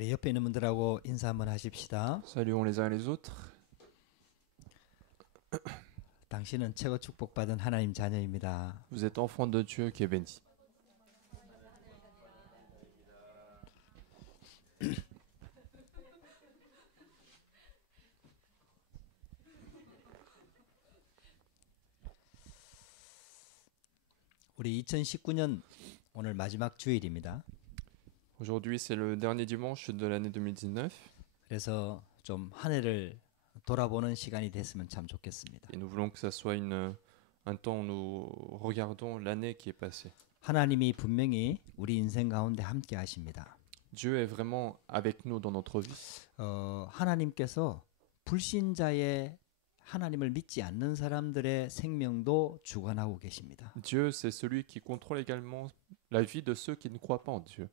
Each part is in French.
우리 옆에 있는 분들하고 인사 한번 하십시다. Saluons les uns les autres. 당신은 최고 축복받은 하나님 자녀입니다. Vous êtes enfant de Dieu qui est béni. 우리 2019년 오늘 마지막 주일입니다. Aujourd'hui, c'est le dernier dimanche de l'année 2019 그래서 좀 한 해를 돌아보는 시간이 됐으면 참 좋겠습니다. et nous voulons que ça soit un temps où nous regardons l'année qui est passée. 하나님이 분명히 우리 인생 가운데 함께 하십니다. Dieu est vraiment avec nous dans notre vie. 하나님께서 불신자의 하나님을 믿지 않는 사람들의 생명도 주관하고 계십니다. Dieu, c'est celui qui contrôle également la vie de ceux qui ne croient pas en Dieu.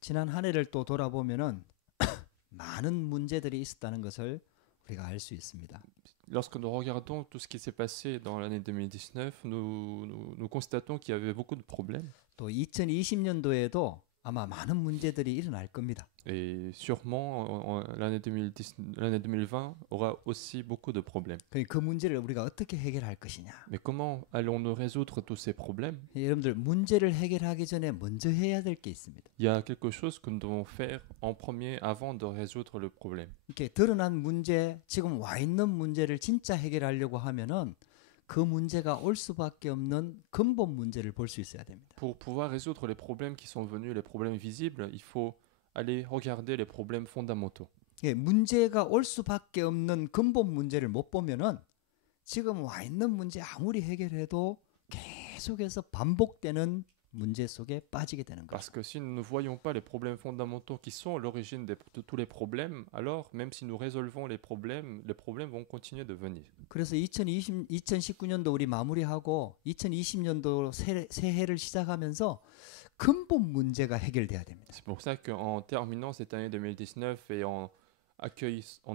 지난 한 해를 또 돌아보면은 많은 문제들이 있었다는 것을 우리가 알 수 있습니다. Lorsque nous regardons tout ce qui s'est passé dans l'année 2019, nous constatons qu'il y avait beaucoup de problèmes. 또 2020년도에도 아마 많은 문제들이 일어날 겁니다. Et sûrement, l'année 2020 aura aussi beaucoup de problèmes. 그 문제를 우리가 어떻게 해결할 것이냐. Mais comment allons-nous résoudre tous ces problèmes? 여러분들 문제를 해결하기 전에 먼저 해야 될 게 있습니다. Il y a quelque chose que nous devons faire en premier avant de résoudre le problème. 이렇게 드러난 문제, 지금 와 있는 문제를 진짜 해결하려고 하면은 그 문제가 올 수밖에 없는 근본 문제를 볼 수 있어야 됩니다. Pour pouvoir résoudre les problèmes qui sont venus, les problèmes visibles, il faut aller regarder les problèmes fondamentaux. 예, 문제가 올 수밖에 없는 근본 문제를 못 보면은 지금 와 있는 문제 아무리 해결해도 계속해서 반복되는 문제 속에 빠지게 되는 거죠. Parce que si nous ne voyons pas les problèmes fondamentaux qui sont à l'origine de tous les problèmes, alors même si nous résolvons les problèmes vont continuer de venir. 그래서 2019년도 우리 마무리하고 2020년도 새해를 시작하면서 근본 문제가 해결돼야 됩니다. C'est pour ça qu'en terminant cette année 2019 et en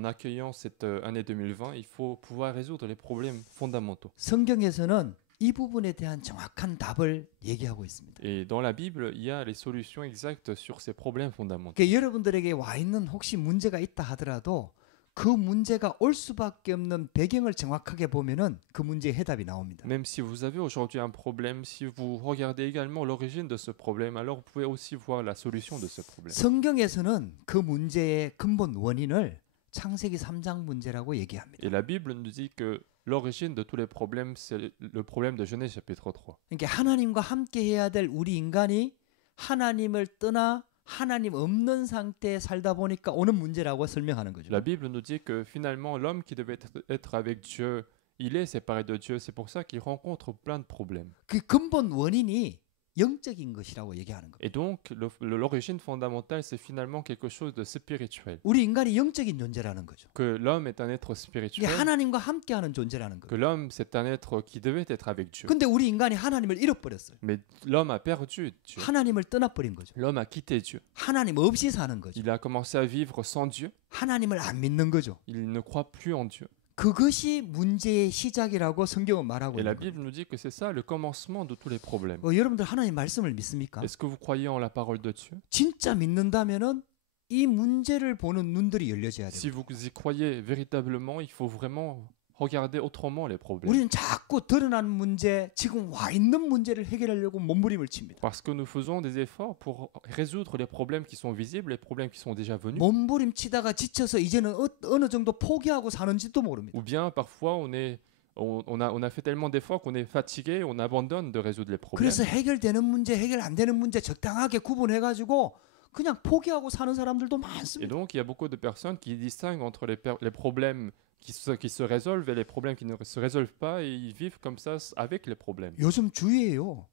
accueillant cette année 2020, il faut pouvoir résoudre les problèmes fondamentaux. 성경에서는 이 부분에 대한 정확한 답을 얘기하고 있습니다. Et dans la Bible, il y a les solutions exactes sur ces problèmes fondamentaux. 그러니까 여러분들에게 와 있는 혹시 문제가 있다 하더라도 그 문제가 올 수밖에 없는 배경을 정확하게 보면은 그 문제의 해답이 나옵니다. Même si vous avez aujourd'hui un problème, si vous regardez également l'origine de ce problème, alors vous pouvez aussi voir la solution de ce problème. 성경에서는 그 문제의 근본 원인을 창세기 3장 문제라고 얘기합니다. Et la Bible nous dit que l'origine de tous les problèmes, c'est le problème de Genèse chapitre 3. 그러니까 하나님과 함께 해야 될 우리 인간이 하나님을 떠나 하나님 없는 상태에 살다 보니까 오는 문제라고 설명하는 거죠. La Bible nous dit que finalement, l'homme qui devait être avec Dieu, il est séparé de Dieu. C'est pour ça qu'il rencontre plein de problèmes. 그 근본 원인이 영적인 것이라고 얘기하는 거예요. Et donc, l'origine fondamentale, c'est finalement quelque chose de spirituel. 우리 인간이 영적인 존재라는 거죠. Que l'homme est un être 이게 spirituel. 하나님과 함께하는 존재라는 Que 거예요. l'homme, c'est un être qui devait être avec Dieu. 근데 우리 인간이 하나님을 잃어버렸어요. Mais l'homme a perdu Dieu. 하나님을 떠나버린 거죠. L'homme a quitté Dieu. 하나님 없이 사는 거죠. Il a commencé à vivre sans Dieu. 하나님을 안 믿는 거죠. Il ne croit plus en Dieu. 그것이 문제의 시작이라고 성경은 말하고 Et 있는 la 거예요. Bible nous dit que c'est ça le commencement de tous les problèmes. 여러분들 하나님 말씀을 믿습니까? Est-ce que vous croyez en la parole de Dieu? 진짜 믿는다면은 이 문제를 보는 눈들이 열려져야 Si 돼요. vous y croyez véritablement, il faut vraiment regarder autrement les problèmes. 우리는 자꾸 드러난 문제, 지금 와 있는 문제를 해결하려고 몸부림을 칩니다. Parce que nous faisons des efforts pour résoudre les problèmes qui sont visibles, les problèmes qui sont déjà venus. 몸부림 치다가 지쳐서 이제는 어느 정도 포기하고 사는지도 모릅니다. Ou bien parfois on a fait tellement d'efforts qu'on est fatigué, on abandonne de résoudre les problèmes. 그래서 해결되는 문제, 해결 안 되는 문제 적당하게 구분해가지고 그냥 포기하고 사는 사람들도 Et 많습니다. donc il y a beaucoup de personnes qui distinguent entre les problèmes qui se résolvent et les problèmes qui ne se résolvent pas et ils vivent comme ça avec les problèmes. 요즘 주위에요.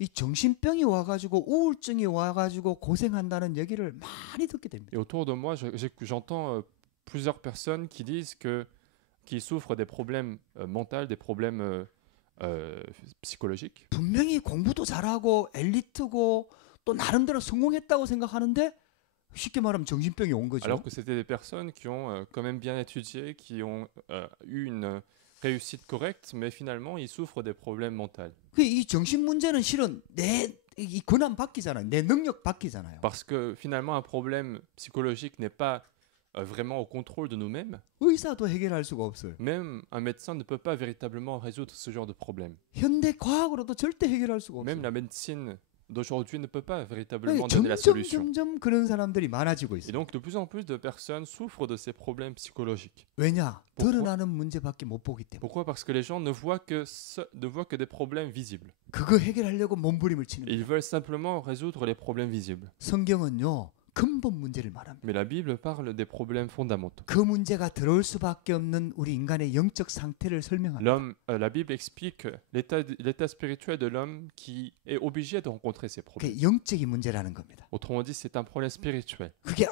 이 정신병이 와가지고 우울증이 와가지고 고생한다는 얘기를 많이 듣게 됩니다. Et autour de moi, j'entends plusieurs personnes qui disent qu'ils souffrent des problèmes mentaux, des problèmes psychologiques. 분명히 공부도 잘하고 엘리트고 또 나름대로 성공했다고 생각하는데 쉽게 말하면 정신병이 온 거죠. Alors que c'était des personnes qui ont quand même bien étudié, qui ont eu une réussite correcte, mais finalement ils souffrent des problèmes mentaux. 이 정신 문제는 실은 내 이 권한 바뀌잖아요. 내 능력 바뀌잖아요. Parce que finalement, un problème psychologique n'est pas vraiment au contrôle de nous-mêmes. 의사도 해결할 수가 없어요. Même un médecin ne peut pas véritablement résoudre ce genre de problème. 현대 과학으로도 절대 해결할 수가 Même 없어요. la médecine d'aujourd'hui ne peut pas véritablement 네, donner la solution. 점점 그런 사람들이 많아지고 Et 있어요. donc, de plus en plus de personnes souffrent de ces problèmes psychologiques. 왜냐? pourquoi? 드러나는 문제밖에 못 보기 때문에. Pourquoi? Parce que les gens ne voient que des problèmes visibles. 그거 해결하려고 몸부림을 치는 Et ils 거예요. veulent simplement résoudre les problèmes visibles. 성경은요. 근본 문제를 말합니다. Mais la Bible parle des problèmes fondamentaux. 그 문제가 들어올 수밖에 없는 우리 인간의 영적 상태를 설명합니다. La Bible explique l'état spirituel de l'homme qui est obligé de rencontrer ces problèmes. 그게 영적인 문제라는 겁니다. Autrement dit, c'est un problème spirituel. 그게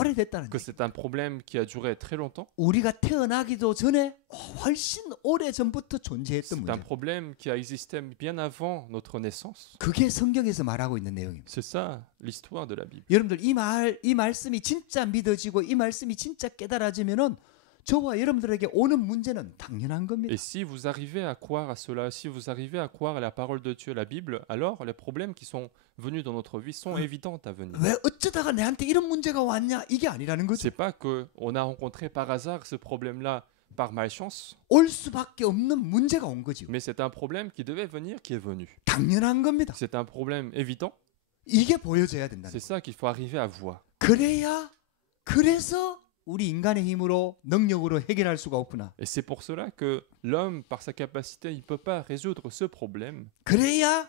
오래됐다는 Que 거예요. c'est un problème qui a duré très longtemps. 우리가 태어나기도 전에 훨씬 오래 전부터 존재했던 C'est un 문제. problème qui a existé bien avant notre naissance. 그게 성경에서 말하고 있는 내용입니다. C'est ça l'histoire de la Bible. 여러분들 이 말씀이 진짜 믿어지고 이 말씀이 진짜 깨달아지면은 저와 여러분들에게 오는 문제는 당연한 겁니다. Et si vous arrivez à croire à cela, si vous arrivez à croire à la parole de Dieu, la Bible, alors les problèmes qui sont venus dans notre vie sont évidents à venir. 왜 어쩌다가 내한테 이런 문제가 왔냐 이게 아니라는 거죠. C'est pas que on a rencontré par hasard ce problème-là par malchance, 올 수밖에 없는 문제가 온 거죠. mais c'est un problème qui devait venir, qui est venu. 당연한 겁니다. C'est un problème évident. 이게 보여져야 된다. C'est ça qu'il faut arriver à voir. 그래서 우리 인간의 힘으로 능력으로 해결할 수가 없구나. Et c'est pour cela que l'homme, par sa capacité, il ne peut pas résoudre ce problème. 그래야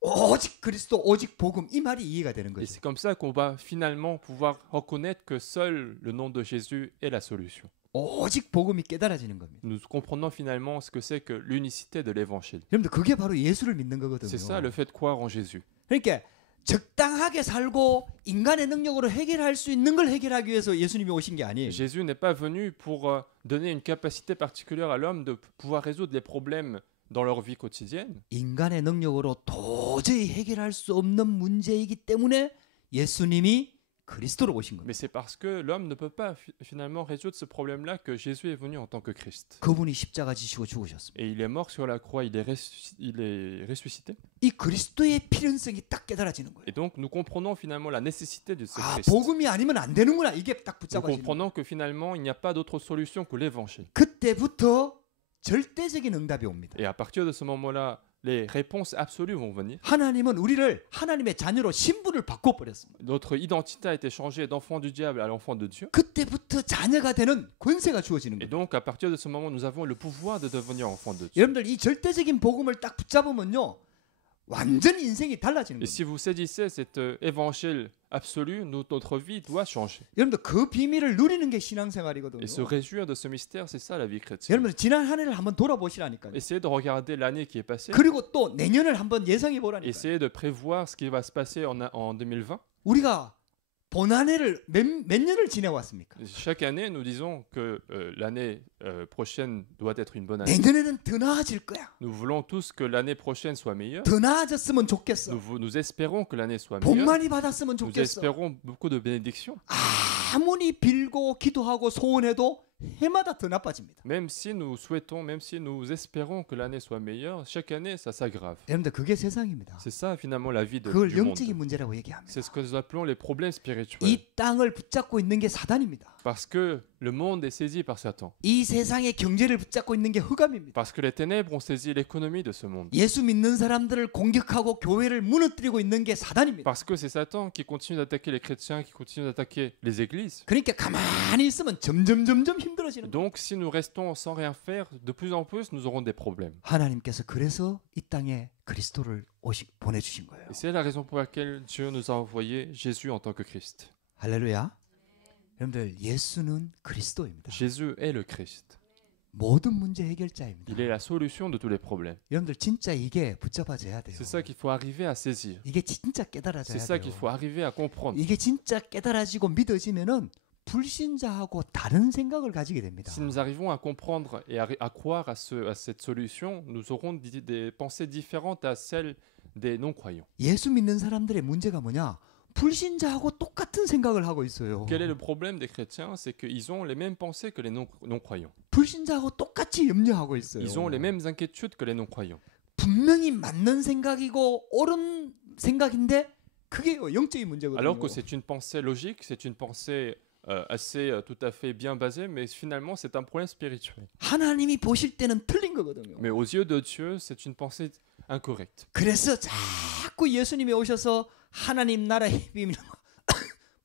오직 그리스도 오직 복음 이 말이 이해가 되는 Et 거죠. c'est comme ça qu'on va finalement pouvoir reconnaître que seul le nom de Jésus est la solution. 오직 복음이 깨달아지는 겁니다. Nous comprenons finalement ce que c'est que l'unicité de l'évangile. 여러분들 그게 바로 예수를 믿는 C'est ça 거거든요. le fait de croire en Jésus. 그러니까 적당하게 살고 인간의 능력으로 해결할 수 있는 걸 해결하기 위해서 예수님이 오신 게 아니에요. Jésus n'est pas venu pour donner une capacité particulière à l'homme de pouvoir résoudre les problèmes dans leur vie quotidienne. 인간의 능력으로 도저히 해결할 수 없는 문제이기 때문에 예수님이 그리스도로 오신 겁니다. Mais c'est parce que l'homme ne peut pas finalement résoudre ce problème-là que Jésus est venu en tant que Christ. 그분이 십자가 지시고 죽으셨습니다. Et il est mort sur la croix, il est ressuscité. 이 그리스도의 필연성이 딱 깨달아지는 거예요. Et donc nous comprenons finalement la nécessité de ce 아, Christ. 복음이 아니면 안 되는구나. 이게 딱 Nous 붙잡아지는 거예요. comprenons que finalement il n'y a pas d'autre solution que l'évangile. 그때부터 절대적인 응답이 옵니다. Et à partir de ce moment-là, les réponses absolues vont venir. 하나님은 우리를 하나님의 자녀로 신분을 바꿔버렸습니다. Notre identité a été changée d'enfant du diable à l'enfant de Dieu. 그때부터 자녀가 되는 권세가 주어지는 Et 거예요. donc à partir de ce moment, nous avons le pouvoir de devenir enfant de Dieu. 여러분들 이 절대적인 복음을 딱 붙잡으면요. 완전히 인생이 달라지는 Et 거예요. si vous saisissez cet évangile absolu, notre vie doit changer. 여러분들 그 비밀을 누리는 게 신앙생활이거든요. Et se réjouir de ce mystère, c'est ça la vie chrétienne. 여러분들 지난 한 해를 한번 돌아보시라니까요. Essayez de regarder l'année qui est passée. 그리고 또 내년을 한번 예상해 보라니까요. Essayez de prévoir ce qui va se passer en 2020. 우리가 본 한 해를 몇 년을 지내왔습니까? Chaque année, nous disons que l'année prochaine doit être une bonne année. 내년에는 더 나아질 거야. Nous voulons tous que l'année prochaine soit meilleure. 더 나아졌으면 좋겠어. Nous espérons que l'année soit 복 meilleure. 많이 받았으면 Nous 좋겠어. espérons beaucoup de bénédictions. 아무리 빌고 기도하고 소원해도 해마다 더 나빠집니다. Même si nous souhaitons, même si nous espérons que l'année soit meilleure, chaque année, ça s'aggrave. 여러분들 그게 세상입니다. C'est ça finalement la vie 그걸 du monde. 영적인 문제라고 얘기합니다. C'est ce que nous appelons les problèmes spirituels. 이 땅을 붙잡고 있는 게 사단입니다. Parce que le monde est saisi par Satan. 이 세상의 경제를 붙잡고 있는 게 흑암입니다. Parce que les ténèbres ont saisi l'économie de ce monde. 예수 믿는 사람들을 공격하고 교회를 무너뜨리고 있는 게 사단입니다. Parce que c'est Satan qui continue d'attaquer les chrétiens, qui continue d'attaquer les églises. 그러니까 가만히 있으면 점점 힘들어지는 거예요. Donc si nous restons sans rien faire, de plus en plus, nous aurons des problèmes. 하나님께서 그래서 이 땅에 그리스도를 보내주신 거예요. Et c'est la raison pour laquelle Dieu nous a envoyé Jésus en tant que Christ. 할렐루야. 여러분들 예수는 그리스도입니다. Jésus est le Christ. 모든 문제 해결자입니다. Il est la solution de tous les problèmes. 여러분들 진짜 이게 붙잡아져야 돼요. C'est ça qu'il faut arriver à saisir. 이게 진짜 깨달아져야 C'est ça 돼요. qu'il faut arriver à comprendre. 이게 진짜 깨달아지고 믿어지면은 불신자하고 다른 생각을 가지게 됩니다. Si nous arrivons à comprendre et à croire à cette solution, nous aurons des pensées différentes à celles des non-croyants. 예수 믿는 사람들의 문제가 뭐냐? 불신자하고 똑같은 생각을 하고 있어요. Quel est le problème des chrétiens? C'est qu'ils ont les mêmes pensées que les non-croyants. 불신자하고 똑같이 염려하고 있어요. Ils ont les mêmes inquiétudes que les non-croyants. 분명히 맞는 생각이고 옳은 생각인데 그게 영적인 문제거든요. Alors que c'est une pensée logique, c'est une pensée assez tout à fait bien basée, mais finalement c'est un problème spirituel. 하나님이 보실 때는 틀린 거거든요. Mais aux yeux de Dieu, c'est une pensée incorrecte. 그래서 자꾸 예수님이 오셔서 하나님 나라의 비밀,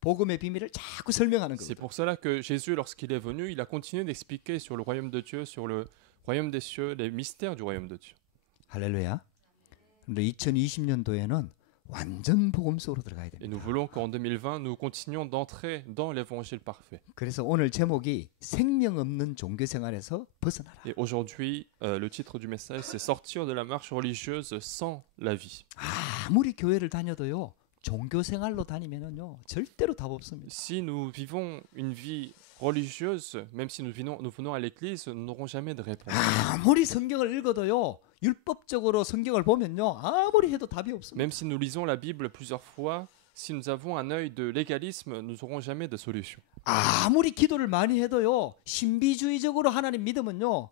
복음의 비밀을 자꾸 설명하는 C'est 거거든요. pour cela que Jésus, lorsqu'il est venu, il a continué d'expliquer sur le royaume de Dieu, sur le royaume des cieux, les mystères du royaume de Dieu. 할렐루야. 근데 2020년도에는 완전 복음 속으로 들어가야 Et nous 됩니다. voulons qu'en 2020, nous continuions d'entrer dans l'évangile parfait. 그래서 오늘 제목이 생명 없는 종교 생활에서 벗어나라. Et aujourd'hui, le titre du message, c'est sortir de la marche religieuse sans la vie. 아무리 교회를 다녀도요. 종교 생활로 다니면은요. 절대로 답 없습니다. Si nous vivons une vie religieuse, même si nous venons à l'église, nous n'aurons jamais de réponse. 아무리 성경을 읽어도요. 율법적으로 성경을 보면요. 아무리 해도 답이 없습니다. Même si nous lisons la Bible plusieurs fois, si nous avons un œil de légalisme, nous n'aurons jamais de solution. 아무리 기도를 많이 해도요. 신비주의적으로 하나님 믿으면요.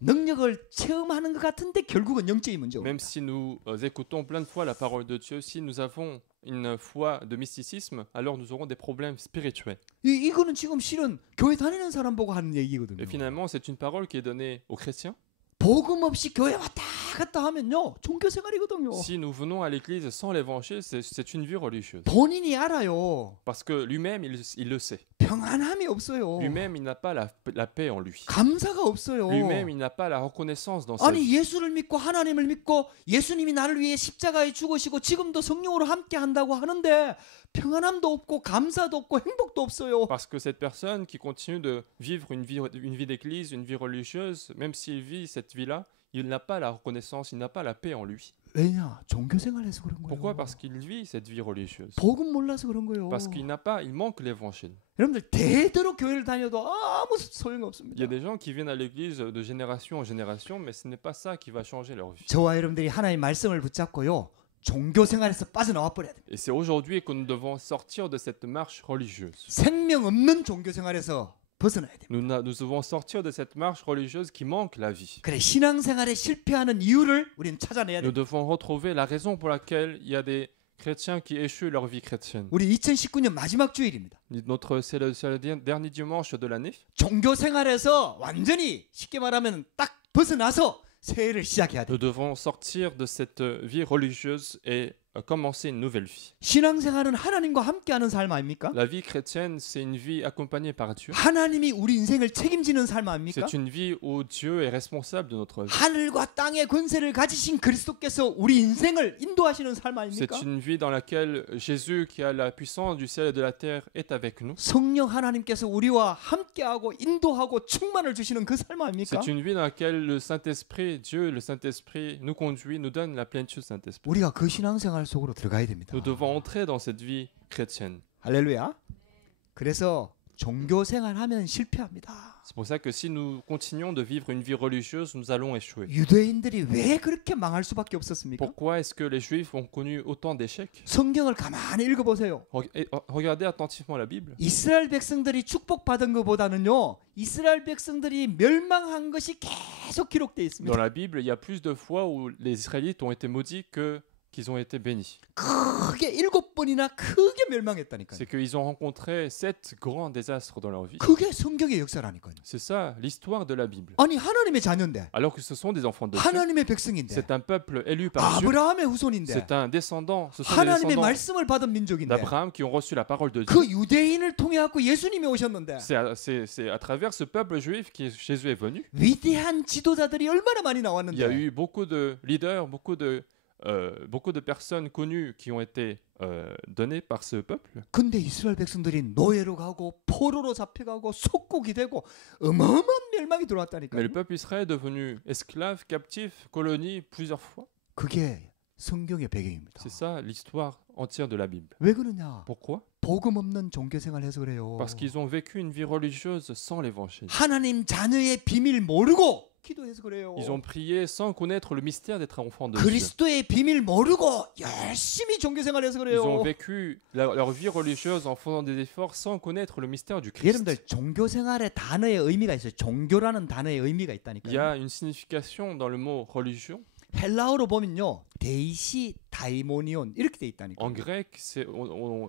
능력을 체험하는 것 같은데 결국은 영적인 문제입니다. Même si nous écoutons plein de fois la parole de Dieu, si nous avons une foi de mysticisme, alors nous aurons des problèmes spirituels. 이거는 지금 실은 교회 다니는 사람 보고 하는 얘기거든요. Et finalement, c'est une parole qui est donnée aux chrétiens. 복음 없이 교회 왔다 갔다 하면요. 종교 생활이거든요. Si nous venons à l'église sans l'évangile, c'est une vie religieuse. 본인이 알아요. Parce que lui-même, il le sait. 평안함이 없어요. Lui-même, il n'a pas la paix en lui. 감사가 없어요. Lui-même, il n'a pas la reconnaissance dans sa 아니 vie. 예수를 믿고 하나님을 믿고 예수님이 나를 위해 십자가에 죽으시고 지금도 성령으로 함께 한다고 하는데 평안함도 없고 감사도 없고 행복도 없어요. Parce que cette personne qui continue de vivre une vie d'église, une vie religieuse, même s'il vit cette vie-là, il n'a pas la reconnaissance, il n'a pas la paix en lui. 왜냐? 종교 생활에서 그런 거예요. Pourquoi? Parce qu'il vit cette vie religieuse. 복음 몰라서 그런 거예요. Parce qu'il manque l'évangile. 여러분들 대대로 교회를 다녀도 아무 소용 Il y a 없습니다. des gens qui viennent à l'église de génération en génération, mais ce n'est pas ça qui va changer leur vie. 저와 여러분들이 하나님의 말씀을 붙잡고요. 종교 생활에서 빠져나와 버려야 됩니다. Et c'est aujourd'hui que nous devons sortir de cette marche religieuse. 생명 없는 종교 생활에서 벗어나야 됩니다. Nous devons sortir de cette marche religieuse qui manque la vie. 그래 신앙생활에 실패하는 이유를 우리는 찾아내야 Nous 됩니다. devons retrouver la raison pour laquelle il y a des chrétiens qui échouent leur vie chrétienne. 우리 2019년 마지막 주일입니다. C'est le dernier dimanche de l'année. 종교 생활에서 완전히 쉽게 말하면 딱 벗어나서 새해를 시작해야 돼요. Nous devons sortir de cette vie religieuse et commencer une nouvelle vie. 신앙생활은 하나님과 함께하는 삶 아닙니까? La vie chrétienne, c'est une vie accompagnée par Dieu. 하나님이 우리 인생을 책임지는 삶 아닙니까? C'est une vie où Dieu est responsable de notre vie. 하늘과 땅의 권세를 가지신 그리스도께서 우리 인생을 인도하시는 삶 C'est 아닙니까? une vie dans laquelle Jésus, qui a la puissance du ciel et de la terre, est avec nous. 성령 하나님께서 우리와 함께하고 인도하고 충만을 주시는 그 삶 아닙니까? C'est une vie dans laquelle le Saint-Esprit, Dieu, le Saint-Esprit nous conduit, nous donne la plénitude du Saint-Esprit. 우리가 그 신앙생활 속으로 들어가야 됩니다. Nous devons entrer dans cette vie chrétienne. 할렐루야. 그래서 종교 생활하면 실패합니다. C'est pour ça que si nous continuons de vivre une vie religieuse, nous allons échouer. 유대인들이 왜 그렇게 망할 수밖에 없었습니까? Pourquoi est-ce que les Juifs ont connu autant d'échecs? 성경을 가만히 읽어보세요. Regardez attentivement la Bible. 이스라엘 백성들이 축복받은 것보다는요. 이스라엘 백성들이 멸망한 것이 계속 기록되어 Dans 있습니다. la Bible, il y a plus de fois où les Israélites ont été maudits que qu'ils ont été bénis. 크게 7번이나 크게 멸망했다니까요. C'est qu'ils ont rencontré 7 grands désastres dans leur vie. 그게 성경의 역사라니까요. C'est ça l'histoire de la Bible. 아니 하나님의 자녀인데 Alors que ce sont des enfants de Dieu. 하나님의 백성인데 C'est un peuple élu par Dieu. 아브라함의 후손인데 C'est un descendant. Ce sont des 하나님의 descendants 말씀을 받은 민족인데 d'Abraham qui ont reçu la parole de Dieu. 그 유대인을 통해 갖고 예수님이 오셨는데 C'est à travers ce peuple juif que Jésus est venu. 위대한 지도자들이 얼마나 많이 Il y a 나왔는데 eu beaucoup de leaders, beaucoup de personnes connues qui ont été données par ce peuple. 근데 이스라엘 백성들이 노예로 가고 포로로 잡혀가고 속국이 되고 어마어마한 멸망이 Mais le 들어왔다니까요. peuple Israël est devenu esclave, captif, colonie plusieurs fois. 그게 성경의 배경입니다. C'est ça l'histoire entière de la Bible. 왜 그러냐? Pourquoi? 복음 없는 종교 생활해서 그래요. Parce qu'ils ont vécu une vie religieuse sans l'évangile. 하나님 자녀의 비밀 모르고 기도해서 그래요. Ils ont prié sans connaître le mystère d'être enfants de Dieu. 그리스도의 비밀 모르고 열심히 종교 생활해서 Ils ont 그래요. vécu leur vie religieuse en faisant des efforts sans connaître le mystère du Christ. 여러분들 종교 생활의 단어의 의미가 있어요. 종교라는 단어의 의미가 Il y 있다니까요. a une signification dans le mot religion. 헬라어로 보면요. 데이시 다이모니온 이렇게 돼 있다니까. En grec,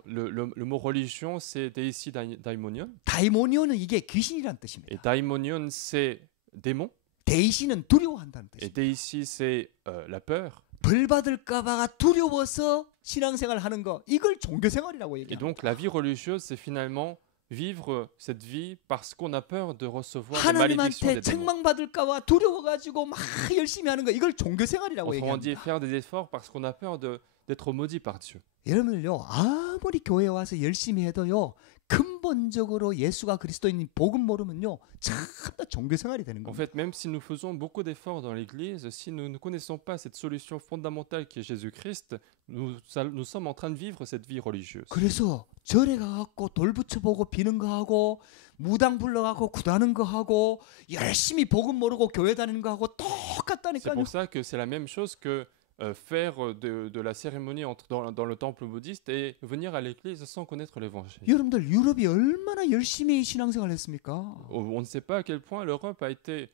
le mot religion, c'est deisi daimonion. 다이모니온은 이게 귀신이란 뜻입니다. Et daimonion, c'est démon. 데이시는 두려워한다는 Et 뜻입니다. deisi, c'est la peur. 벌 받을까 봐가 두려워서 신앙생활 하는 거 이걸 종교생활이라고 Et 얘기해요. donc, la vie religieuse, c'est finalement vivre cette vie parce qu'on a peur de recevoir des malédictions 하나님한테 des démons. 책망받을까 봐 두려워가지고 막 열심히 하는 거 이걸 종교생활이라고 Autrement dit, 얘기합니다. faire des efforts parce qu'on a peur d'être maudit par Dieu. 여러분들요 아무리 교회 와서 열심히 해도요 근본적으로 예수가 그리스도인 복음 모르면요 참 다 종교생활이 되는 En 겁니다. fait, même si nous faisons beaucoup d'efforts dans l'Église, si nous ne connaissons pas cette solution fondamentale qui est Jésus-Christ, nous sommes en train de vivre cette vie religieuse. 그래서 절에 가갖고 돌 붙여보고 비는 거 하고 무당 불러가고 구다는 거 하고 열심히 복음 모르고 교회 다니는 거 하고 C'est 똑같다니까요. pour ça que c'est la même chose que faire de la cérémonie dans le temple bouddhiste et venir à l'église sans connaître l'évangile. 여러분들 유럽이 얼마나 열심히 신앙생활 했습니까? On ne sait pas à quel point l'Europe a été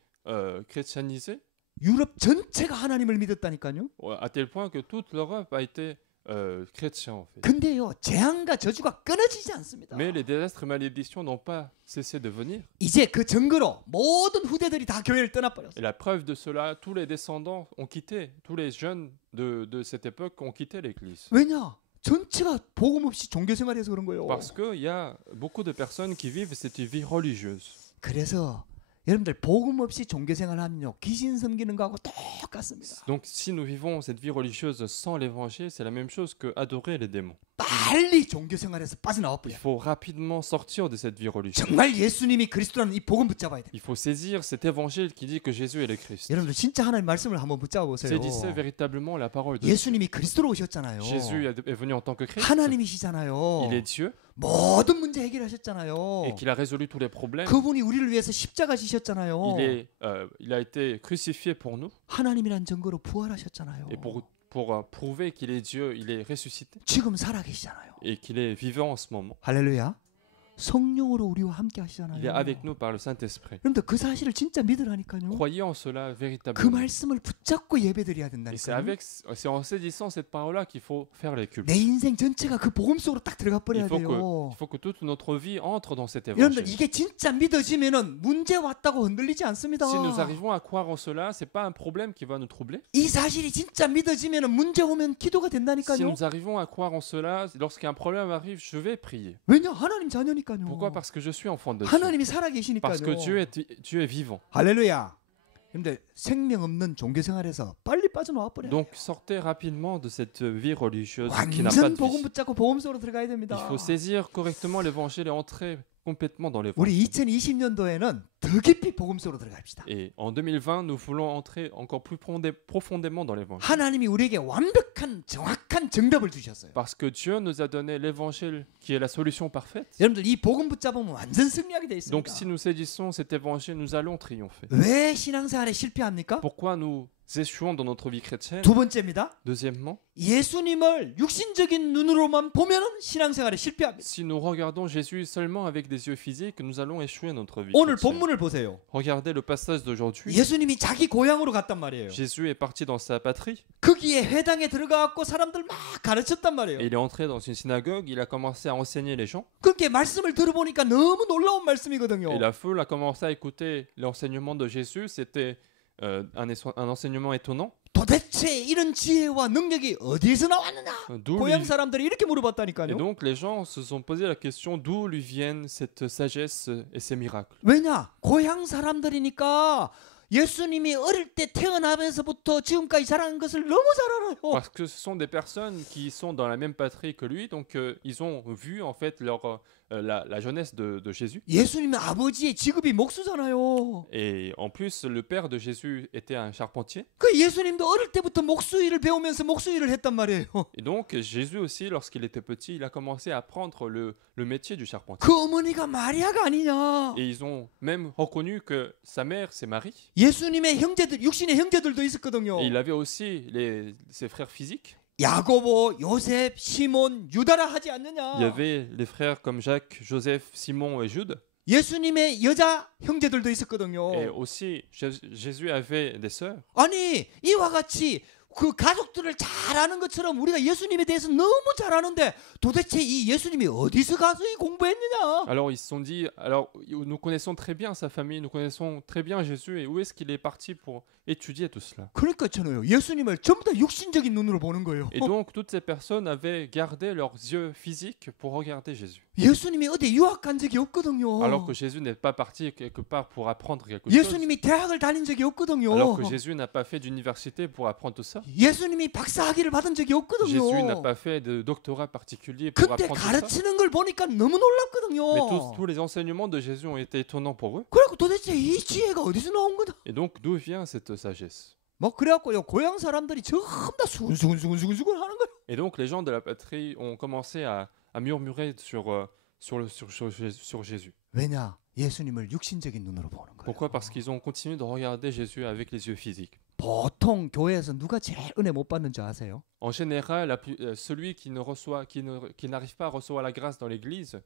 chrétianisée, 유럽 전체가 하나님을 믿었다니까요. à tel point que toute l'Europe a été chrétien en fait. 근데요 재앙과 저주가 끊어지지 않습니다. Mais les désastres et malédictions n'ont pas cessé de venir. 이제 그 증거로 모든 후대들이 다 교회를 떠나버렸어요. Et la preuve de cela, tous les descendants ont quitté, tous les jeunes de cette époque ont quitté l'église. 왜냐? 전체가 복음 없이 종교생활해서 그런 거예요. Parce qu'il y a beaucoup de personnes qui vivent cette vie religieuse. 그래서 여러분들 복음 없이 종교생활하면요 귀신 섬기는 거하고 똑같습니다. Donc si nous vivons cette vie religieuse sans l'évangile, c'est la même chose que adorer les démons. 빨리 종교생활에서 빠져나와 Il 버려. faut rapidement sortir de cette vie religieuse. 정말 예수님이 그리스도라는 이 복음 붙잡아야 돼. Il faut saisir cet évangile qui dit que Jésus est le Christ. 여러분들 진짜 하나님 말씀을 한번 붙잡아 보세요. Saisissez véritablement la parole de Dieu. 예수님이 그리스도로 오셨잖아요. Jésus est venu en tant que Christ. 하나님이시잖아요. Il est Dieu 모든 문제 해결하셨잖아요. et qu'il a résolu tous les problèmes. 그분이 우리를 위해서 십자가 지셨잖아요. Il a été crucifié pour nous 하나님이란 증거로 부활하셨잖아요. et pour prouver qu'il est Dieu, il est ressuscité 지금 살아계시잖아요. et qu'il est vivant en ce moment. 할렐루야. 성령으로 우리와 함께 Il 하시잖아요. est avec nous par le Saint-Esprit. 그런데 그 사실을 진짜 믿으라니까요. Croyez en cela 그 véritablement. 말씀을 붙잡고 예배드려야 Et c'est 된다니까요. c'est en saisissant cette parole-là qu'il faut faire les cultes. 내 인생 전체가 그 복음 속으로 딱 들어가 버려야 Il faut 돼요. que toute notre vie entre dans cet 여러분들 évangile. 이게 진짜 믿어지면은 문제 왔다고 흔들리지 않습니다. Si nous arrivons à croire en cela, c'est pas un problème qui va nous troubler. 이 사실이 진짜 믿어지면은 문제 오면 기도가 Si 된다니까요. nous arrivons à croire en cela, lorsqu'un problème arrive, je vais prier. 왜냐 하나님 자녀니까요. Pourquoi? Parce que je suis enfant de Dieu. 하나님이 살아계시니까요. Parce que Dieu est vivant. 할렐루야. 근데 생명 없는 종교생활에서 빨리 빠져나와 버려요. Donc sortez rapidement de cette vie religieuse qui n'a pas 완전 de 복음 vie. 붙잡고 복음 속으로 들어가야 됩니다. Il faut saisir correctement l'évangile et entrer complètement dans l'évangile. 우리 2020년도에는 더 깊이 복음 속으로 들어갑시다. Et en 2020, nous voulons entrer encore plus profondément dans l'évangile. 하나님이 우리에게 완벽한 정확한 정답을 주셨어요. Parce que Dieu nous a donné l'évangile qui est la solution parfaite. 여러분들 이 복음 붙잡으면 완전 승리하게 돼 Donc 있습니다. si nous saisissons cet évangile, nous allons triompher. 왜 신앙생활에 실패합니까? Pourquoi nous échouons dans notre vie chrétienne? 두 번째입니다. Deuxièmement, 예수님을 육신적인 눈으로만 보면은 신앙생활에 실패합니다. si nous regardons Jésus seulement avec des yeux physiques, nous allons échouer notre vie 오늘 chrétienne. 본문을 보세요. Regardez le passage d'aujourd'hui. 예수님이 자기 고향으로 갔단 말이에요. Jésus est parti dans sa patrie 거기에 회당에 들어가갖고 사람들 막 가르쳤단 말이에요. et il est entré dans une synagogue. Il a commencé à enseigner les gens 그렇게 말씀을 들어보니까 너무 놀라운 말씀이거든요. et la foule a commencé à écouter l'enseignement de Jésus. C'était un enseignement étonnant. 도대체 이런 지혜와 능력이 어디에서 나왔느냐? D'où 고향 lui- 사람들이 이렇게 Et 물어봤다니까요. donc les gens se sont posé la question d'où lui viennent cette sagesse et ces miracles. 왜냐? 고향 사람들이니까 예수님이 어릴 때 태어나면서부터 지금까지 자란 것을 너무 잘 알아요. Parce que ce sont des personnes qui sont dans la même patrie que lui, donc ils ont vu en fait la jeunesse de Jésus. 예수님의 아버지의 직업이 목수잖아요. Et en plus, le père de Jésus était un charpentier. 그 예수님도 어릴 때부터 목수 일을 배우면서 목수 일을 했단 말이에요. Et donc Jésus aussi, lorsqu'il était petit, il a commencé à apprendre le métier du charpentier. 그 어머니가 마리아가 아니냐? Et ils ont même reconnu que sa mère, c'est Marie. 예수님의 형제들, 육신의 형제들도 있었거든요. Et il avait aussi ses frères physiques. 야고보, 요셉, 시몬, 유다라 하지 Il y 않느냐? avait les frères comme Jacques, Joseph, Simon et Jude. 예수님의 여자 형제들도 있었거든요. Et aussi, Jésus avait des sœurs. 아니 이와 같이 그 가족들을 잘 아는 것처럼 우리가 예수님에 대해서 너무 잘 아는데 도대체 이 예수님이 어디서 가서 이 공부했느냐? Alors ils se sont dit, alors nous connaissons très bien sa famille, nous connaissons très bien Jésus, et où est-ce qu'il est parti pour étudier tout cela? 그러니까 있잖아요. 예수님을 전부 다 육신적인 눈으로 보는 거예요. Et donc toutes ces personnes avaient gardé leurs yeux physiques pour regarder Jésus. 예수님이 어디 유학 간 적이 없거든요. Alors que Jésus n'est pas parti quelque part pour apprendre quelque chose. 예수님이 대학을 다닌 적이 없거든요. Alors que Jésus n'a pas fait d'université pour apprendre tout ça. 예수님이 박사학위를 받은 적이 없거든요. Jésus n'a pas fait de doctorat particulier pour 근데 apprendre tout ça. 가르치는 걸 보니까 너무 놀랍거든요. Mais tous les enseignements de Jésus ont été étonnants pour eux. 그래갖고 도대체 이 지혜가 어디서 나온 거다? Et donc d'où vient cette sagesse? 뭐 그래갖고요 고향 사람들이 전부 다 수근수근 하는 거예요. Et donc les gens de la patrie ont commencé à murmurer sur Jésus. 왜냐? 예수님을 육신적인 눈으로 보는 거예요. Pourquoi? Parce qu'ils ont continué de regarder Jésus avec les yeux physiques. 보통 교회에서 누가 제일 은혜 못 받는 줄 아세요? En général, celui qui n'arrive pas à recevoir la grâce dans l'église,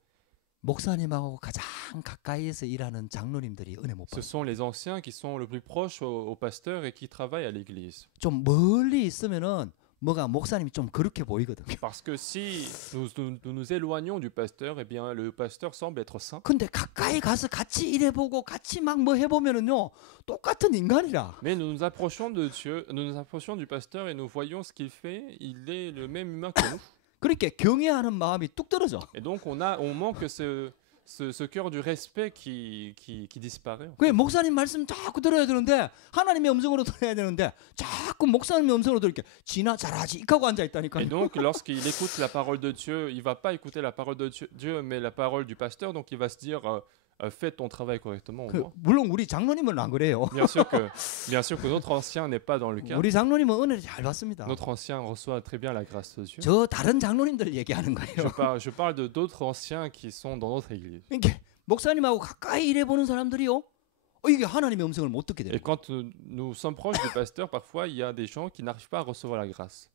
목사님하고 가장 가까이에서 일하는 장로님들이 은혜 못 ce 받아요. sont les anciens qui sont le plus proches au pasteur et qui travaillent à l'église. 좀 멀리 있으면은 뭐가 목사님이 좀 그렇게 보이거든요. Parce que si nous éloignons du pasteur, eh bien le pasteur semble être saint. 근데 가까이 가서 같이 일해보고 같이 막 뭐 해보면은요 똑같은 인간이라. Mais nous nous approchons de Dieu, nous nous approchons du pasteur et nous voyons ce qu'il fait. Il est le même humain que nous. 그렇게 경외하는 마음이 뚝 떨어져. Et donc on manque ce cœur du respect qui disparaît. 그 목사님 말씀 자꾸 들어야 되는데 하나님의 음성으로 들어야 되는데 자꾸 목사님의 음성으로 들을게 지나 잘하지 하고 앉아 있다니까. Et donc lorsqu'il écoute la parole de Dieu, il va pas écouter la parole de Dieu, mais la parole du pasteur. Donc il va se dire fais ton travail correctement. Au moins. 물론 우리 장로님은 안 그래요. Bien sûr que notre ancien n'est pas dans le cas. 우리 장로님은 은혜를 잘 받습니다. Notre ancien reçoit très bien la grâce de Dieu. 저 다른 장로님들 얘기하는 거예요. Je parle de d'autres anciens qui sont dans notre église. 이게 목사님하고 가까이 일해보는 사람들이요. 이게 하나님의 음성을 못 듣게 돼요. Et quand nous sommes proches du pasteur, parfois il y a des gens qui n'arrivent pas à recevoir la grâce.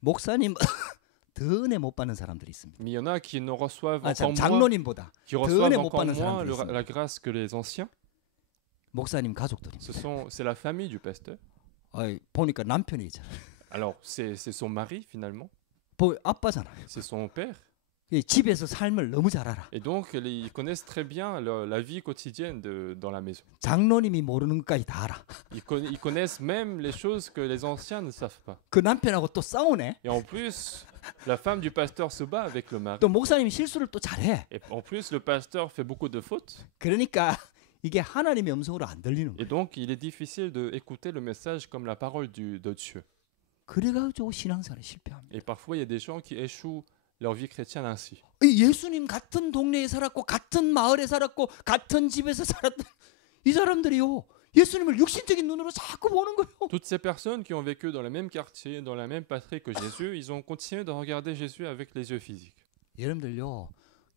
목사님 더 은혜 못 받는 사람들이 있습니다. Mais il y en a qui ne reçoivent 아, encore moins, 장로님보다 qui 더 reçoivent 은혜 못 encore 받는 moins 사람들이 있습니다. la grâce que les anciens. 목사님 가족들입니다. C'est la famille du pasteur. 보니까 남편이잖아요. Alors c'est son mari finalement, 아빠잖아요. c'est son père. 이 집에서 삶을 너무 잘 알아. Et donc ils connaissent très bien la vie quotidienne dans la maison. 장로님이 모르는 것까지 다 알아. Ils connaissent même les choses que les anciens ne savent pas. 그 남편하고 또 싸우네. Et en plus, la femme du pasteur se bat avec le mari. 또 목사님이 실수를 또 잘해. Et en plus, le pasteur fait beaucoup de fautes. 그러니까 이게 하나님의 음성으로 안 들리는 Et 거예요. donc, il est difficile d'écouter le message comme la parole de Dieu. 그래가지고 신앙생활에 실패합니다. Et parfois, il y a des gens qui échouent leur vie chrétienne ainsi. 예수님 같은 동네에 살았고 같은 마을에 살았고 같은 집에서 살았던 이 사람들이요. 예수님을 육신적인 눈으로 자꾸 보는 거예요. Toutes ces personnes qui ont vécu dans le même quartier, dans la même patrie que Jésus, ils ont continué de regarder Jésus avec les yeux physiques. 여러분들요.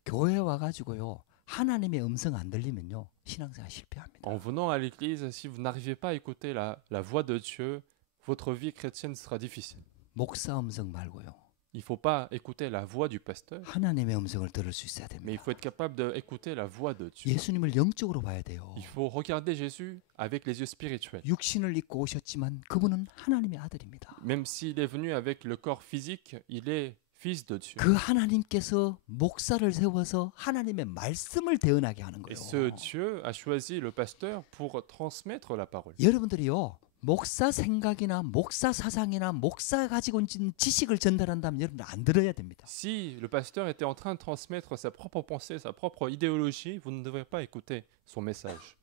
교회 와가지고요. 하나님의 음성 안 들리면요. 신앙생활 실패합니다. En venant à l'église, si vous n'arrivez pas à écouter la voix de Dieu, votre vie chrétienne sera difficile. 목사 음성 말고요. Il ne faut pas écouter la voix du pasteur, 하나님의 음성을 들을 수 있어야 mais il 됩니다. faut être capable d'écouter la voix de Dieu. 예수님을 영적으로 봐야 돼요. Il faut regarder Jésus avec les yeux spirituels. 육신을 입고 오셨지만 그분은 하나님의 아들입니다. Même s'il est venu avec le corps physique, il est fils de Dieu. 그 하나님께서 목사를 세워서 하나님의 말씀을 대언하게 하는 Et 거예요. ce Dieu a choisi le pasteur pour transmettre la parole. 여러분들이요. 목사 생각이나 목사 사상이나 목사 가지고 있는 지식을 전달한다면 여러분들 안 들어야 됩니다. Si le pasteur était en train de transmettre sa propre pensée, sa propre idéologie, vous ne devrez pas écouter son message.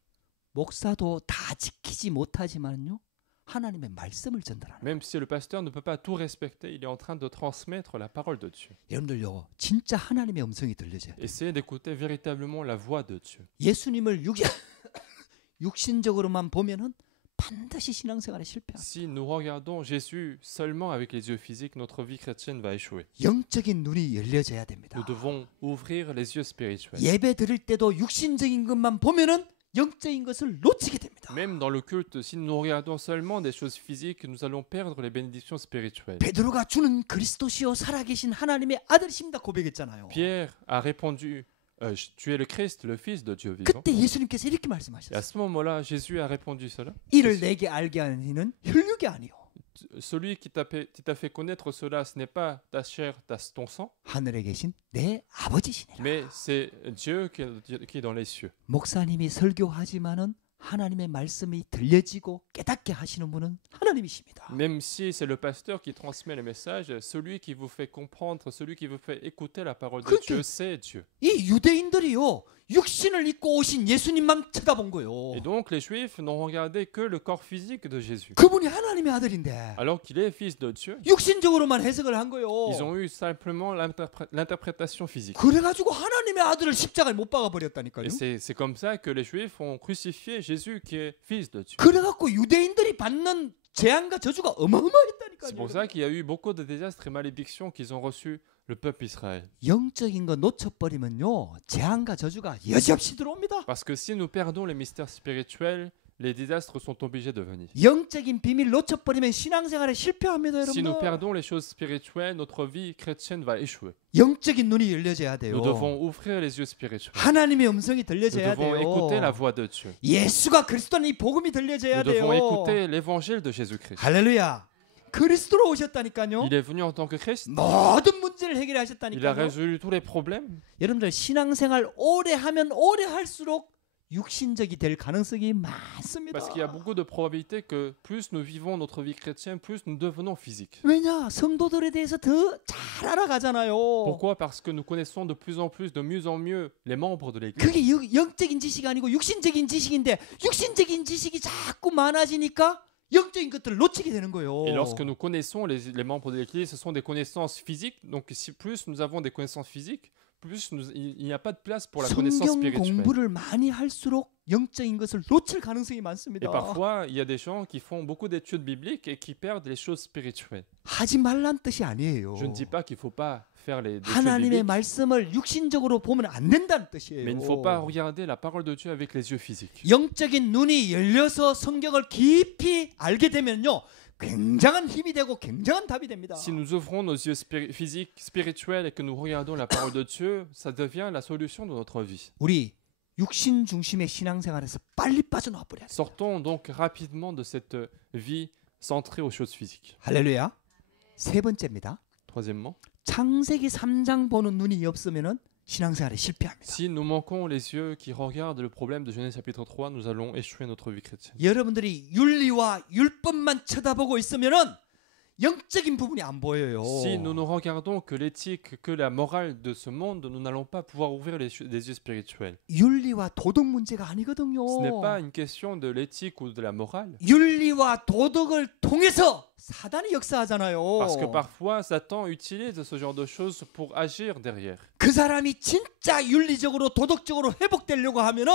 목사도 다 지키지 못하지만요. 하나님의 말씀을 전달하는. Même si le pasteur ne peut pas tout respecter, il est en train de transmettre la parole de Dieu. 여러분들요. 진짜 하나님의 음성이 들려져요. Essayez d'écouter véritablement la voix de Dieu. 예수님을 육신적으로만 보면은 반드시 신앙생활에 실패합니다. Si nous regardons Jésus seulement avec les yeux physiques, notre vie chrétienne va échouer. 영적인 눈이 열려져야 됩니다. Nous devons ouvrir les yeux spirituels. 예배 드릴 때도 육신적인 것만 보면은 영적인 것을 놓치게 됩니다. Même dans le culte, si nous regardons seulement des choses physiques, nous allons perdre les bénédictions spirituelles. 베드로가 주는 그리스도시요 살아계신 하나님의 아들이십니다 고백했잖아요. Pierre a répondu Tu es le Christ, le Fils de Dieu vivant. 그때 예수님께서 이렇게 Et à 말씀하셨어요. ce moment-là, Jésus a répondu cela. 이를 내게 알게 하는 이는 혈육이 아니요 Celui qui t'a fait connaître cela, ce n'est pas ta chair, ton sang, 하늘에 계신 내 아버지시니라. mais c'est Dieu qui est dans les cieux. 목사님이 설교하지만은 하나님의 말씀이 들려지고 깨닫게 하시는 분은 하나님이십니다. Même si c'est le pasteur qui transmet le message, celui qui vous fait comprendre, celui qui vous fait écouter la parole de Dieu, c'est Dieu. 이 유대인들이요 육신을 입고 오신 예수님만 쳐다본 거요. Et donc les Juifs n'ont regardé que le corps physique de Jésus, 그분이 하나님의 아들인데 alors qu'il est fils de Dieu. 육신적으로만 해석을 한 거요. Ils ont eu simplement l'interprétation physique. 그래가지고 하나님의 아들을 십자가에 못 박아 버렸다니까요. Et c'est comme ça que les Juifs ont crucifié Jésus qui est fils de Dieu. 그래갖고 유대인들이 받는 재앙과 저주가 C'est pour 어마어마했다니까요. ça qu'il y a eu beaucoup de désastres et malédictions qu'ils ont reçus le peuple Israël. 영적인 거 놓쳐버리면요 재앙과 저주가 여지없이 들어옵니다. Parce que si nous perdons les mystères spirituels, les désastres sont obligés de venir. 영적인 비밀 놓쳐버리면 신앙생활에 실패합니다, Si nous 여러분. perdons les choses spirituelles, notre vie chrétienne va échouer. 영적인 눈이 열려져야 돼요. Nous devons ouvrir les yeux spirituels. 하나님의 음성이 Nous 들려져야 devons écouter la 돼요. voix de Dieu. 예수가 그리스도는 이 복음이 들려져야 Nous 돼요. devons écouter l'évangile de Jésus-Christ. 할렐루야. 그리스도로 오셨다니까요. Il est venu en tant que Christ. 모든 문제를 Il a 해결하셨다니까요. résolu tous les problèmes. 여러분들 신앙생활 오래 하면 오래 할수록 육신적이 될 가능성이 많습니다. Parce qu'il y a beaucoup de probabilités que plus nous vivons notre vie chrétienne, plus nous devenons physiques. 왜냐? 성도들에 대해서 더 잘 알아가잖아요. Pourquoi? Parce que nous connaissons de plus en plus, de mieux en mieux les membres de l'Église. 그게 영적인 지식이 아니고 육신적인 지식인데 육신적인 지식이 자꾸 많아지니까 영적인 것들을 놓치게 되는 거예요. Et lorsque nous connaissons les membres de l'Église, ce sont des connaissances physiques. Donc si plus nous avons des connaissances physiques, plus il n'y a pas de place pour la connaissance 성경 spirituelle. 공부를 많이 할수록 영적인 것을 놓칠 가능성이 Et 많습니다. parfois, il y a des gens qui font beaucoup d'études bibliques et qui perdent les choses spirituelles. 하지 말란 뜻이 아니에요. Je ne dis pas qu'il ne faut pas faire les études 하나님의 bibliques, 말씀을 육신적으로 보면 안 된다는 뜻이에요. mais il ne faut pas regarder la parole de Dieu avec les yeux physiques. 영적인 눈이 열려서 성경을 깊이 알게 되면요. 굉장한 힘이 되고 굉장한 답이 됩니다. Si nous ouvrons nos yeux physiques, spirituels et que nous regardons la parole de Dieu, ça devient la solution de notre vie. 우리 육신 중심의 신앙생활에서 빨리 빠져나와 버려야 돼요. Sortons donc rapidement de cette vie centrée aux choses physiques. 할렐루야. 세 번째입니다. Troisièmement, 창세기 3장 보는 눈이 없으면은 신앙생활에 실패합니다. si nous manquons les yeux qui regardent le problème de Genèse chapitre 3, nous allons échouer notre vie chrétienne. 여러분들이 윤리와 율법만 쳐다보고 있으면은 영적인 부분이 안 보여요. Si nous ne regardons que l'éthique, que la morale de ce monde, nous n'allons pas pouvoir ouvrir les yeux spirituels. 윤리와 도덕 문제가 아니거든요. Ce n'est pas une question de l'éthique ou de la morale. 윤리와 도덕을 통해서 사단이 역사하잖아요. Parce que parfois, Satan utilise ce genre de choses pour agir derrière. 그 사람이 진짜 윤리적으로 도덕적으로 회복되려고 하면은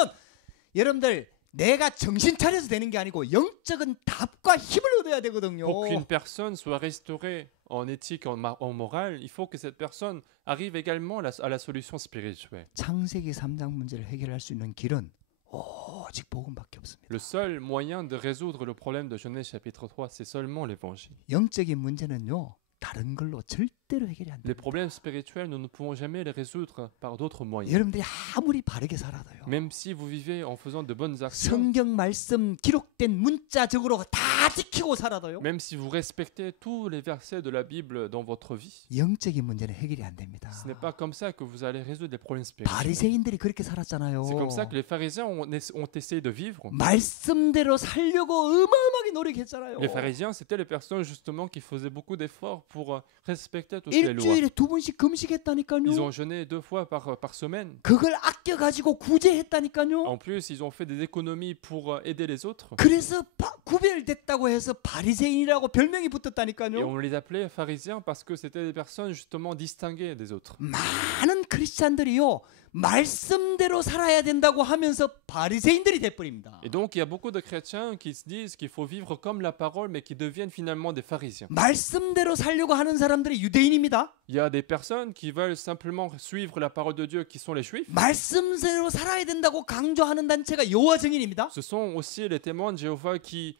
여러분들 내가 정신 차려서 되는 게 아니고 영적인 답과 힘을 얻어야 되거든요. Pour qu'une personne soit restaurée en éthique, en morale, il faut que cette personne arrive également à la solution spirituelle. 창세기 3장 문제를 해결할 수 있는 길은 오직 복음밖에 없습니다. Le seul moyen de résoudre le problème de Genèse chapitre 3, c'est seulement l'évangile. 영적인 문제는요. 다른 걸로 절대로 해결이 안 돼요. Les problèmes spirituels, nous ne pouvons jamais les résoudre par d'autres moyens. 여러분들이 아무리 바르게 살아도요. Même si vous vivez en faisant de bonnes actions, 성경 말씀 기록된 문자적으로 다 지키고 살아도요. même si vous respectez tous les versets de la Bible dans votre vie, 영적인 문제는 해결이 안 됩니다. ce n'est pas comme ça que vous allez résoudre les problèmes spirituels. 바리새인들이 그렇게 살았잖아요. C'est comme ça que les pharisiens ont essayé de vivre. 말씀대로 살려고 어마어마하게 노력했잖아요. Les pharisiens, c'était les personnes justement qui faisaient beaucoup d'efforts pour respecter toutes les lois. 일주일에 2번씩 Ils 금식했다니까요. ont jeûné 2 fois par semaine. 그걸 아껴가지고 구제했다니까요. En plus, ils ont fait des économies pour aider les autres. 그래서 구별됐다고 해서 바리새인이라고 별명이 Et 붙었다니까요. on les appelait pharisiens parce que c'était des personnes justement distinguées des autres. 많은 크리스찬들이요. 말씀대로 살아야 된다고 하면서 바리새인들이 돼버립니다. Et donc, il y a beaucoup de chrétiens qui se disent qu'il faut vivre comme la parole, mais qui deviennent finalement des pharisiens. 말씀대로 살려고 하는 사람들이 유대인입니다. Il y a des personnes qui veulent simplement suivre la parole de Dieu, qui sont les juifs. 말씀대로 살아야 된다고 강조하는 단체가 여호와 증인입니다. Ce sont aussi les témoins de Jéhovah qui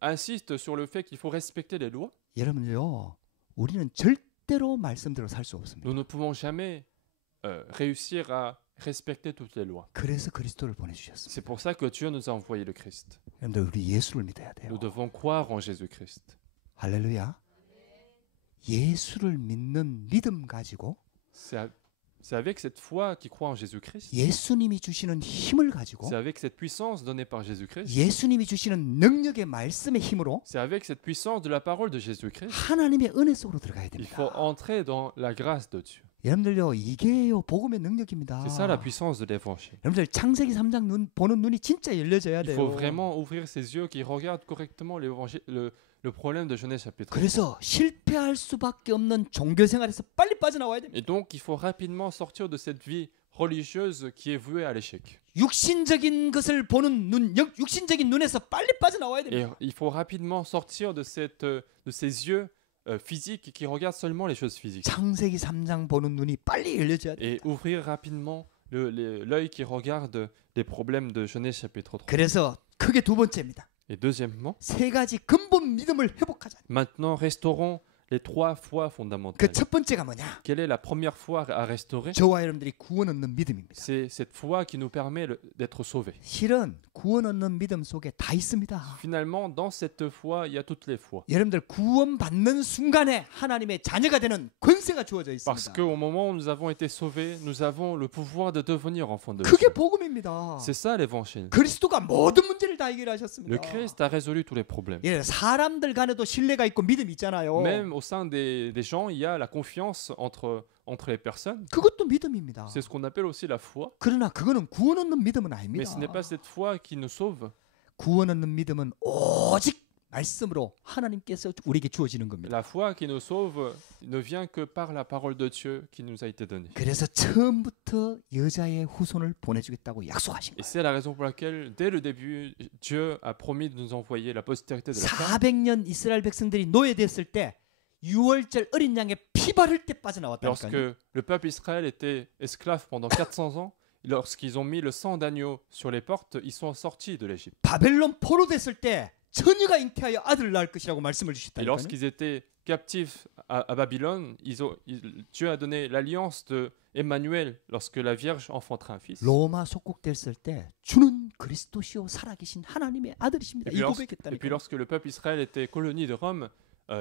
insistent sur le fait qu'il faut respecter les lois. 여러분요, 우리는 절대로 말씀대로 살 수 없습니다. Nous ne pouvons jamais réussir à respecter toutes les lois. 그래서 그리스도를 보내주셨습니다. C'est pour ça que Dieu nous a envoyé le Christ. 여러분들 우리 예수를 믿어야 돼요. Nous devons croire en Jésus-Christ. 할렐루야. 예수를 믿는 믿음 가지고 C'est avec cette foi qui croit en Jésus-Christ, 예수님이 주시는 힘을 가지고 c'est avec cette puissance donnée par Jésus-Christ, 예수님이 주시는 능력의 말씀의 힘으로 c'est avec cette puissance de la parole de Jésus-Christ, 하나님의 은혜 속으로 들어가야 il 됩니다. faut entrer dans la grâce de Dieu. 여러분들요, 이게요 복음의 능력입니다. C'est ça la puissance de l'évangile. 여러분들 창세기 3장 보는 눈이 진짜 열려져야 Il 돼요. faut vraiment ouvrir ses yeux qui regardent correctement l'évangile, le problème de Genèse chapitre 3. 그래서 실패할 수밖에 없는 종교 생활에서 빨리 빠져나와야 됩니다. Et donc il faut rapidement sortir de cette vie religieuse qui est vouée à l'échec. 육신적인 것을 보는 눈, 육신적인 눈에서 빨리 빠져나와야 Et 됩니다. il faut rapidement sortir de ces yeux physiques qui regardent seulement les choses physiques. 창세기 3장 보는 눈이 빨리 열려져야 Et 됩니다. ouvrir rapidement l'œil qui regarde les problèmes de Genèse chapitre 3. 그래서 크게 두 번째입니다. Et deuxièmement, 세 가지 근본 믿음을 회복하자. maintenant restaurons les trois foi 그 fondamentales. 첫 번째가 뭐냐? Quelle est la première foi à restaurer? 저와 여러분들이 구원 얻는 믿음입니다. C'est cette foi qui nous permet d'être sauvés. 실은 구원 얻는 믿음 속에 다 있습니다. Finalement, dans cette foi, il y a toutes les foi. 여러분들 구원 받는 순간에 하나님의 자녀가 되는 권세가 주어져 Parce 있습니다. qu'au moment où nous avons été sauvés, nous avons le pouvoir de devenir enfants de 그게 Dieu. 복음입니다. C'est ça l'évangile. 그리스도가 모든 문제를 다 해결하셨습니다. Le Christ a résolu tous les problèmes. 예, 사람들 간에도 신뢰가 있고 믿음이 있잖아요. Même au sein des gens, il y a la confiance entre les personnes. 그것도 믿음입니다. C'est ce qu'on appelle aussi la foi. 그러나 그거는 구원 얻는 믿음은 아닙니다. Mais ce n'est pas cette foi qui nous sauve. 구원 얻는 믿음은 오직 말씀으로 하나님께서 우리에게 주어지는 겁니다. La foi qui nous sauve ne vient que par la parole de Dieu qui nous a été donnée. 그래서 처음부터 여자의 후손을 보내주겠다고 약속하신 Et 거예요. c'est la raison pour laquelle, dès le début, Dieu a promis de nous envoyer la postérité de la femme. 400년 이스라엘 백성들이 노예됐을 때 6월절 어린 양의 피 바를 때 빠져나왔다니까요. Lorsque le peuple Israël était esclave pendant 400 ans, lorsqu'ils ont mis le sang d'agneau sur les portes, ils sont sortis de l'Égypte. 바벨론 포로됐을 때 처녀가 잉태하여 아들을 낳을 것이라고 말씀을 Et 주셨다니까요. lorsqu'ils étaient captifs à Babylone, Dieu a donné l'alliance de Emmanuel lorsque la Vierge enfantera un fils. 로마 속국됐을 때 주는 그리스도시요 살아계신 하나님의 아들이십니다. 이 Et puis 고백했다니까요. lorsque le peuple Israël était colonie de Rome,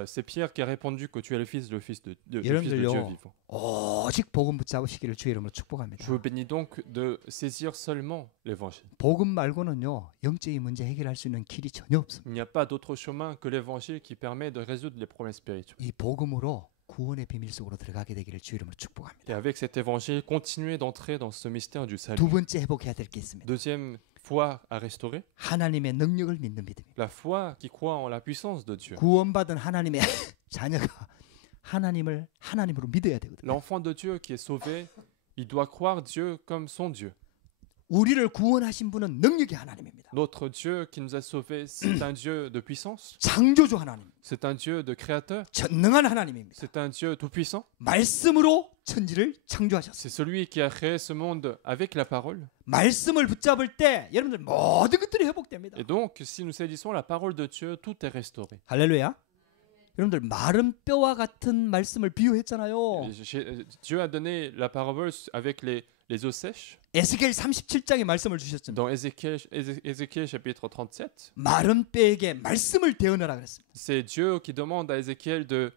c'est Pierre qui a répondu que tu es le fils de Dieu 여러분들요, vivant. 오직 복음 붙잡으시기를 주의 이름으로 축복합니다. Je vous bénis donc de saisir seulement l'évangile. 복음 말고는요 영적인 문제 해결할 수 있는 길이 전혀 없습니다. Il n'y a pas d'autre chemin que l'évangile qui permet de résoudre les problèmes spirituels. 이 복음으로 구원의 비밀 속으로 들어가게 되기를 주의 이름으로 Et 축복합니다. avec cet évangile, continuez d'entrer dans ce mystère du salut. 두 번째 회복해야 될 게 있습니다. Deuxième foi à restaurer, 하나님의 능력을 믿는 믿음입니다. la foi qui croit en la puissance de Dieu. 구원받은 하나님의 자녀가 하나님을 하나님으로 믿어야 되거든요. L'enfant de Dieu qui est sauvé, il doit croire Dieu comme son Dieu. 우리를 구원하신 분은 능력의 하나님입니다. Notre Dieu qui nous a sauvés, c'est un Dieu de puissance, 창조주 하나님, c'est un Dieu de créateur, 전능한 하나님입니다. c'est un Dieu tout-puissant. 말씀으로 천지를 창조하셨어요. C'est celui qui a créé ce monde avec la parole. 말씀을 붙잡을 때 여러분들 모든 것들이 회복됩니다. Et donc, si nous saisissons la parole de Dieu, tout est restauré. 할렐루야. 여러분들 마른 뼈와 같은 말씀을 비유했잖아요. Dieu a donné la parole avec les os sèches. 에스겔 37장에 말씀을 주셨잖아요. Dans Ézéchiel chapitre 37, 마른 뼈에게 말씀을 대언하라 그랬습니다. c'est Dieu qui demande à Ézéchiel de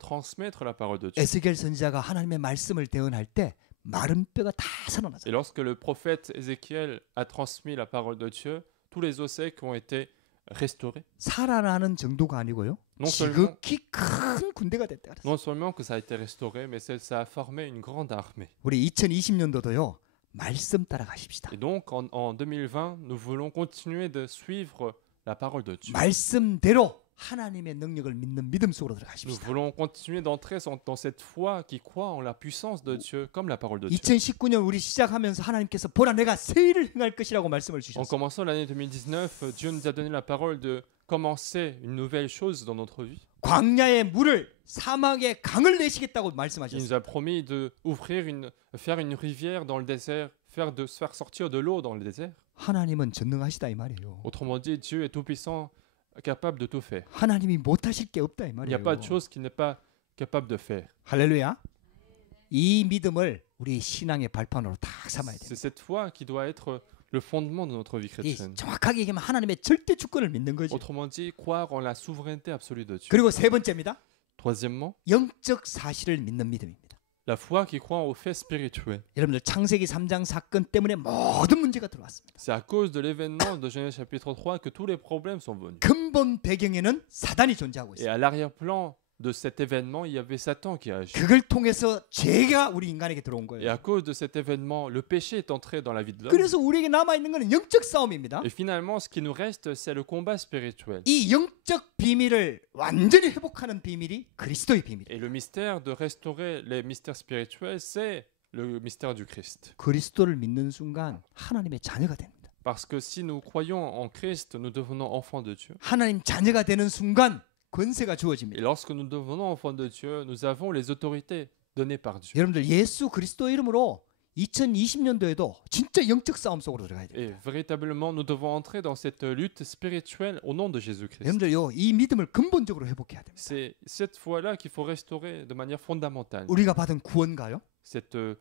transmettre la parole de Dieu. 에스겔 선지자가 하나님의 말씀을 대언할 때 마른 뼈가 다 Et 살아나잖아요. lorsque le prophète Ézéchiel a transmis la parole de Dieu, tous les os secs ont été restaurés. 살아나는 정도가 아니고요. Non seulement, 지극히 큰 군대가 됐다 그랬어요. non seulement que ça a été restauré, mais ça a formé une grande armée. 우리 2020년도도요. 말씀 따라가십시다. Et donc, en 2020, nous voulons continuer de suivre la parole de Dieu. 말씀대로 하나님의 능력을 믿는 믿음 속으로 Nous 들어가십시다. voulons continuer d'entrer dans cette foi qui croit en la puissance de Dieu, comme la parole de Dieu. 2019 우리 시작하면서 하나님께서 보라 내가 새 일을 행할 것이라고 말씀을 En 주셨어요. commençant l'année 2019, Dieu nous a donné la parole de commencer une nouvelle chose dans notre vie. 광야의 물을 사막의 강을 내시겠다고 Il nous 말씀하셨어요. a promis de faire une rivière dans le désert, faire sortir de l'eau dans le désert. 하나님은 전능하시다 이 말이에요. Autrement dit, Dieu est tout-puissant, capable de tout faire. 하나님이 못하실 게 없다 이 Il n'y a 말이에요. pas de chose qu'il n'est pas capable de faire. 할렐루야. 이 믿음을 우리 신앙의 발판으로 딱 삼아야 C'est 됩니다. cette foi qui doit être le fondement de notre vie 이 chrétienne. 정확하게 얘기하면 하나님의 절대 주권을 믿는 거죠. Autrement dit, croire en la souveraineté absolue de Dieu. 그리고 세 번째입니다. Troisièmement, 영적 사실을 믿는 믿음입니다. la foi qui croit aux faits spirituels. 여러분들 창세기 3장 사건 때문에 모든 문제가 들어왔습니다. C'est à cause de l'événement de Genèse chapitre 3 que tous les problèmes sont venus. 근본 배경에는 사단이 존재하고 Et 있어요. à l'arrière-plan de cet événement, il y avait Satan qui a agi. 그걸 통해서 죄가 우리 인간에게 들어온 Et 거예요. à cause de cet événement, le péché est entré dans la vie de l'homme. 그래서 우리에게 남아 있는 것은 영적 싸움입니다. Et finalement, ce qui nous reste, c'est le combat spirituel. 이 영적 비밀을 완전히 회복하는 비밀이 그리스도의 비밀이에요. Et le mystère de restaurer les mystères spirituels, c'est le mystère du Christ. 그리스도를 믿는 순간 하나님의 자녀가 됩니다. Parce que si nous croyons en Christ, nous devenons enfants de Dieu. 하나님 자녀가 되는 순간 권세가 Et 주어집니다. lorsque nous devenons enfants de Dieu, nous avons les autorités données par Dieu. 여러분들 예수 그리스도 이름으로 2020년도에도 진짜 영적 싸움 속으로 들어가야 돼요. Et véritablement, nous devons entrer dans cette lutte spirituelle au nom de Jésus-Christ. 여러분들요, 이 믿음을 근본적으로 회복해야 됩니다. C'est cette foi-là qu'il faut restaurer de manière fondamentale. 우리가 받은 구원가요? Cette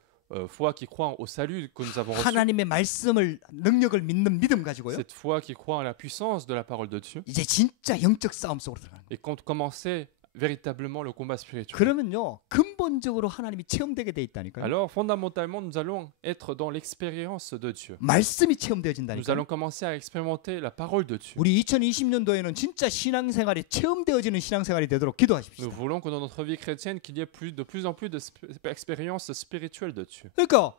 foi qui croit au salut que nous avons reçu. 하나님의 말씀을 능력을 믿는 믿음 가지고요. Cette foi qui croit en la puissance de la parole de Dieu. 이제 진짜 영적 싸움 속으로 들어가는 거예요. Et quand commencer véritablement le combat spirituel. 그러면요, 근본적으로 하나님이 체험되게 돼 있다니까요. Alors, fondamentalement, nous allons être dans l'expérience de Dieu. 말씀이 Nous 체험되어진다니까요. allons commencer à expérimenter la parole de Dieu. 우리 2020년도에는 진짜 신앙생활이 체험되어지는 신앙생활이 되도록 기도하십시오. Nous voulons que dans notre vie chrétienne, qu'il y ait de plus en plus d'expériences spirituelles de Dieu. 그러니까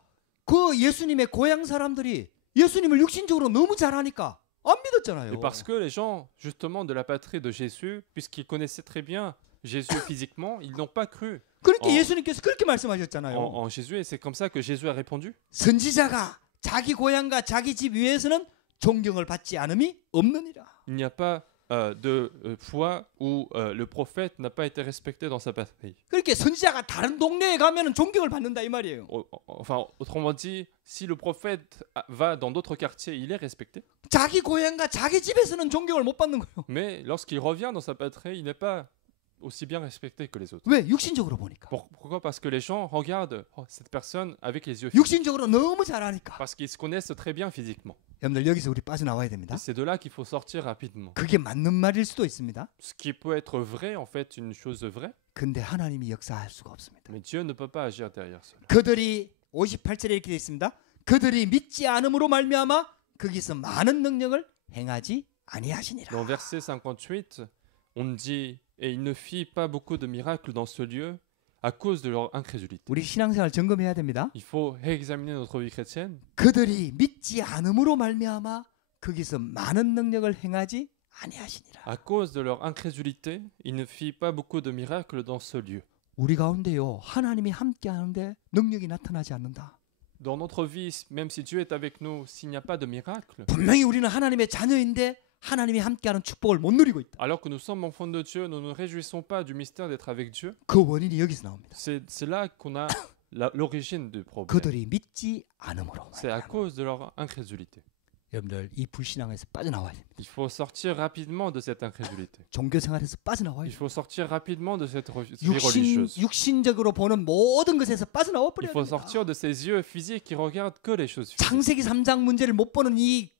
그 예수님의 고향 사람들이 예수님을 육신적으로 너무 잘하니까 안 믿었잖아요. Et parce que les gens, justement, de la patrie de Jésus, puisqu'ils connaissaient très bien Jésus physiquement, ils n'ont pas cru 그렇게 어. 예수님께서 그렇게 말씀하셨잖아요. en Jésus. Et c'est comme ça que Jésus a répondu. 선지자가 자기 고향과 자기 집 위에서는 존경을 받지 않음이 없느니라. Il n'y a pas de foi où le prophète n'a pas été respecté dans sa patrie. 그렇게 선지자가 다른 동네에 가면은 존경을 받는다 이 말이에요. Enfin, autrement dit, si le prophète va dans d'autres quartiers, il est respecté. 자기 고향과 자기 집에서는 존경을 못 받는 거예요. Mais lorsqu'il revient dans sa patrie, il n'est pas aussi bien respecté que les autres. 왜? 육신적으로 보니까. Pourquoi? Parce que les gens regardent cette personne avec les yeux physiques. 육신적으로 너무 잘하니까. Parce qu'ils se connaissent très bien physiquement. 여러분들 여기서 우리 빠져나와야 됩니다. Et c'est de là qu'il faut sortir rapidement. 그게 맞는 말일 수도 있습니다. Ce qui peut être vrai, en fait, une chose vraie, 근데 하나님이 역사할 수가 없습니다. mais Dieu ne peut pas agir derrière cela. 그들이 58절에 이렇게 되어 있습니다. 그들이 믿지 않음으로 말미암아 거기서 많은 능력을 행하지 아니하시니라. Dans verset 58, on dit « Et ils ne fit pas beaucoup de miracles dans ce lieu à cause de leur incrédulité. 우리 신앙생활 점검해야 됩니다. » Il faut réexaminer notre vie chrétienne. 그들이 믿지 않음으로 말미암아 거기서 많은 능력을 행하지 아니하시니라. À cause de leur incrédulité, il ne fit pas beaucoup de miracles dans ce lieu. 우리 가운데요, 하나님이 함께하는데 능력이 나타나지 않는다. Dans notre vie, même si Dieu est avec nous, s'il n'y a pas de miracle, 분명히 우리는 하나님의 자녀인데 하나님이 함께하는 축복을 못 누리고 있다. alors que nous sommes enfants de Dieu, nous ne nous réjouissons pas du mystère d'être avec Dieu. 그 원인이 여기서 나옵니다. C'est là qu'on a l'origine du problème. 그들이 믿지 않음으로. C'est à cause de leur incrédulité. 여러분들 이 불신앙에서 빠져나와야 됩니다. Il faut sortir rapidement de cette incrédulité. 종교생활에서 빠져나와야 Il 돼요. faut sortir rapidement de cette vie religieuse. 육신적으로 보는 모든 것에서 빠져나와 Il 버려야 faut 됩니다. sortir de ces yeux physiques qui regardent que les choses physiques. 창세기 3장 문제를 못 보는 이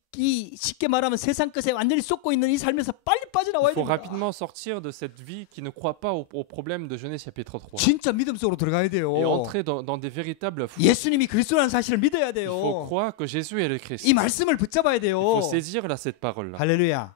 쉽게 말하면 세상 것에 완전히 쏟고 있는 이 삶에서 빨리 빠져나와야 Il faut 됩니다. rapidement sortir de cette vie qui ne croit pas au problème de Genèse chapitre 3. 진짜 믿음 속으로 들어가야 돼요. Et entrer dans des véritables foi. 예수님이 그리스도라는 사실을 믿어야 Il faut 돼요. croire que Jésus est le Christ. 이 말씀을 붙잡아야 Il 돼요. faut saisir cette parole-là. 할렐루야.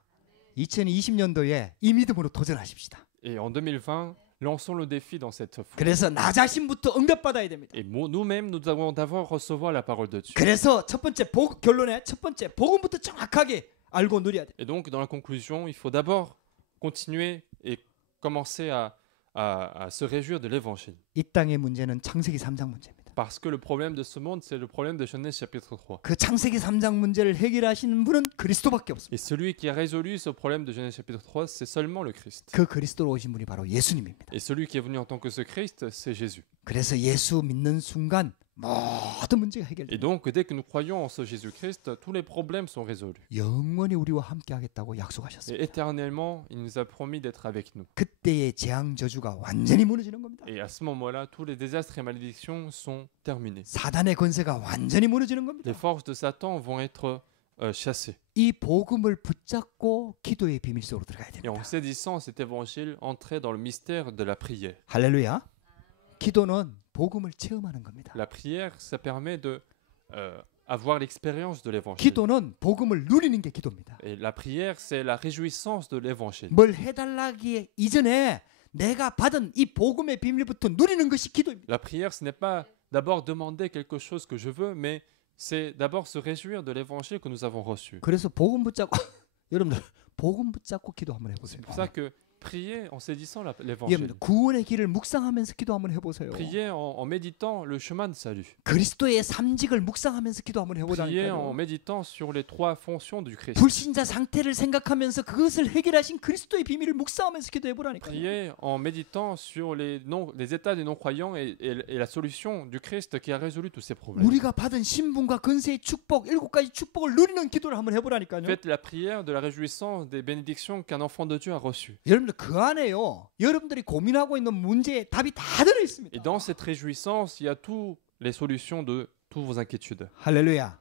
2020년도에 이 믿음으로 도전하십시다. Et en 2020, lançons le défi dans cette foi. 그래서 나 자신부터 응답받아야 됩니다. Et nous-mêmes, nous avons d'abord recevoir la parole de Dieu. 그래서 첫 번째 결론에 첫 번째 복음부터 정확하게 알고 누려야 돼. Et donc, dans la conclusion, il faut d'abord continuer et commencer à se réjouir de l'évangile. 이 땅의 문제는 창세기 3장 문제입니다. Parce que le problème de ce monde, c'est le problème de Genèse chapitre 3. 그 창세기 3장 문제를 해결하시는 분은 그리스도밖에 없습니다. Et celui qui a résolu ce problème de Genèse chapitre 3, c'est seulement le Christ. 그 그리스도로 오신 분이 바로 예수님입니다. Et celui qui est venu en tant que ce Christ, c'est Jésus. 그래서 예수 믿는 순간 모든 문제가 Et 해결됩니다. donc, dès que nous croyons en ce Jésus-Christ, tous les problèmes sont résolus. 영원히 우리와 함께 하겠다고 Et 약속하셨습니다. éternellement, il nous a promis d'être avec nous. 그때의 재앙 저주가 완전히 무너지는 겁니다. Et à ce moment-là, tous les désastres et malédictions sont terminés. 사단의 권세가 완전히 무너지는 겁니다. Les forces de Satan vont être chassées. 이 복음을 붙잡고 기도의 비밀 속으로 들어가야 Et en 됩니다. saisissant cet évangile, entrer dans le mystère de la prière. 할렐루야. 기도는 복음을 체험하는 겁니다. La prière, ça permet de avoir l'expérience de l'évangile. 기도는 복음을 누리는 게 기도입니다. Et la prière, c'est la réjouissance de l'évangile. 뭘 해달라기 이전에 내가 받은 이 복음의 비밀부터 누리는 것이 기도입니다. La prière, ce n'est pas d'abord demander quelque chose que je veux, mais c'est d'abord se réjouir de l'évangile que nous avons reçu. 그래서 복음 붙잡고 여러분들 복음 붙잡고 기도 한번 C'est 해보세요. pour ça que prier en saisissant l'évangile. 여러분들 구원의 길을 묵상하면서 기도 한번 해보세요. Prier en méditant le chemin de salut. 그리스도의 삼직을 묵상하면서 기도 한번 Prier en 해보자니까요. méditant sur les trois fonctions du Christ. 불신자 상태를 생각하면서 그것을 해결하신 그리스도의 비밀을 묵상하면서 기도해보라니까요. Prier en méditant sur les états des non-croyants et la solution du Christ qui a résolu tous ces problèmes. 우리가 받은 신분과 건세의 축복 7가지 축복을 누리는 기도를 한번 해보라니까요. Faites la prière de la réjouissance des bénédictions qu'un enfant de Dieu a reçues. 여러분들 그 안에요. 여러분들이 고민하고 있는 문제에 답이 다 들어 있습니다. Et dans cette réjouissance, il y a toutes les solutions de toutes vos inquiétudes. 할렐루야.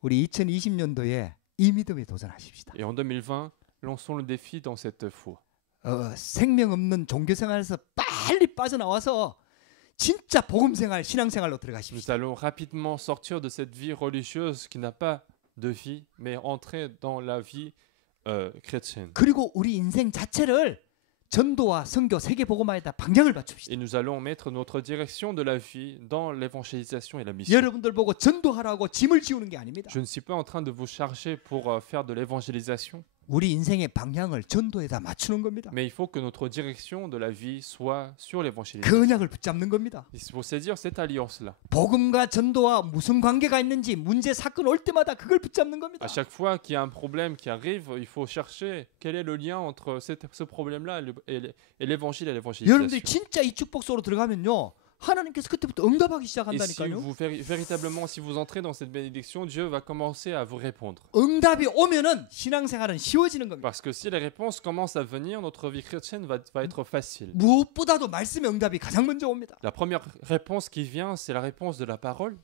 우리 2020년도에 이 믿음에 도전하십시다. Et en 2020, lançons le défi dans cette foi. 생명 없는 종교 생활에서 빨리 빠져나와서 진짜 복음 생활, 신앙 생활로 Nous 들어가십시다. allons rapidement sortir de cette vie religieuse qui n'a pas de vie, mais entrer dans la vie chrétienne. 그리고 우리 인생 자체를 전도와 선교, 세계 복음화에다 방향을 맞춥시다. Et nous allons mettre notre direction de la vie dans l'évangélisation et la mission. 여러분들 보고 전도하라고 짐을 지우는 게 아닙니다. Je ne suis pas en train de vous charger pour faire de l'évangélisation, 우리 인생의 방향을 전도에다 맞추는 겁니다. mais il faut que notre direction de la vie soit sur 그 l'évangélisation. 언약을 붙잡는 겁니다. Il faut saisir cette alliance-là. 복음과 전도와 무슨 관계가 있는지 문제 사건 올 때마다 그걸 붙잡는 겁니다. À chaque fois qu'il y a un problème qui arrive, il faut chercher quel est le lien entre ce problème-là et l'évangile et 여러분들이 l'évangélisation. 진짜 이 축복 속으로 들어가면요. 하나님께서 그때부터 응답하기 Et si 시작한다니까요. vous véritablement, si vous entrez dans cette bénédiction, Dieu va commencer à vous répondre. 응답이 오면은 신앙생활은 쉬워지는 겁니다. Parce que si les réponses commencent à venir, notre vie chrétienne va être facile. 무엇보다도 말씀의 응답이 가장 먼저 옵니다. La première réponse qui vient, c'est la réponse de la parole.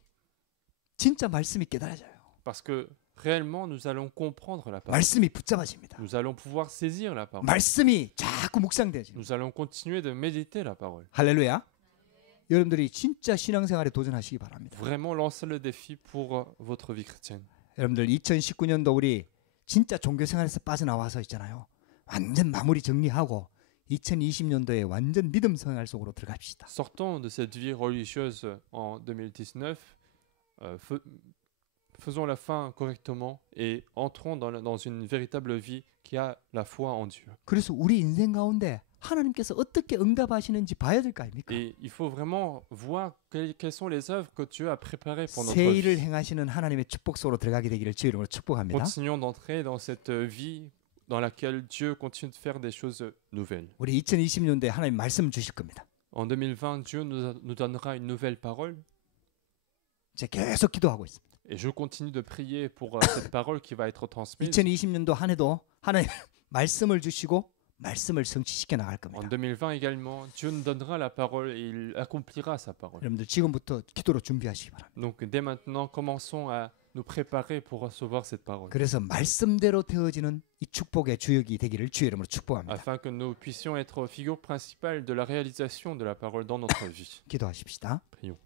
진짜 말씀이 깨달아져요. Parce que réellement, nous allons comprendre la parole. 말씀이 붙잡아집니다. Nous allons pouvoir saisir la parole. 말씀이 자꾸 묵상되어집니다. Nous allons continuer de méditer la parole. 할렐루야. 여러분들이 진짜 신앙생활에 도전하시기 바랍니다. Vraiment lancer le défi pour votre vie chrétienne. 여러분들 2019년도 우리 진짜 종교생활에서 빠져나와서 있잖아요. 완전 마무리 정리하고 2020년도에 완전 믿음 생활 속으로 들어갑시다. Sortons de cette vie religieuse en 2019, faisons la fin correctement et entrons dans une véritable vie qui a la foi en Dieu. 그래서 우리 인생 가운데 하나님께서 어떻게 응답하시는지 봐야 될 거 아닙니까? Et il faut vraiment voir quelles sont les œuvres que Dieu a préparées pour notre 새 일을 vie. 행하시는 하나님의 축복 속으로 들어가게 되기를 주의 이름으로 축복합니다. Continuons d'entrer dans cette vie dans laquelle Dieu continue de faire des choses nouvelles. 우리 2020년도에 하나님 말씀 주실 겁니다. En 2020, Dieu nous donnera une nouvelle parole. 제가 계속 기도하고 있습니다. Et je continue de prier pour cette parole qui va être transmise. 2020년도 한 해도 하나님 말씀을 주시고 말씀을 성취시켜 나갈 En 겁니다. 2020 également, Dieu nous donnera la parole et il accomplira sa parole. 여러분들 지금부터 기도로 준비하시기 바랍니다. Donc dès maintenant, commençons à nous préparer pour recevoir cette parole, 그래서 말씀대로 되어지는 이 축복의 주역이 되기를 주의 이름으로 축복합니다. afin que nous puissions être figure principale de la réalisation de la parole dans notre vie. 기도하십시다. Prions.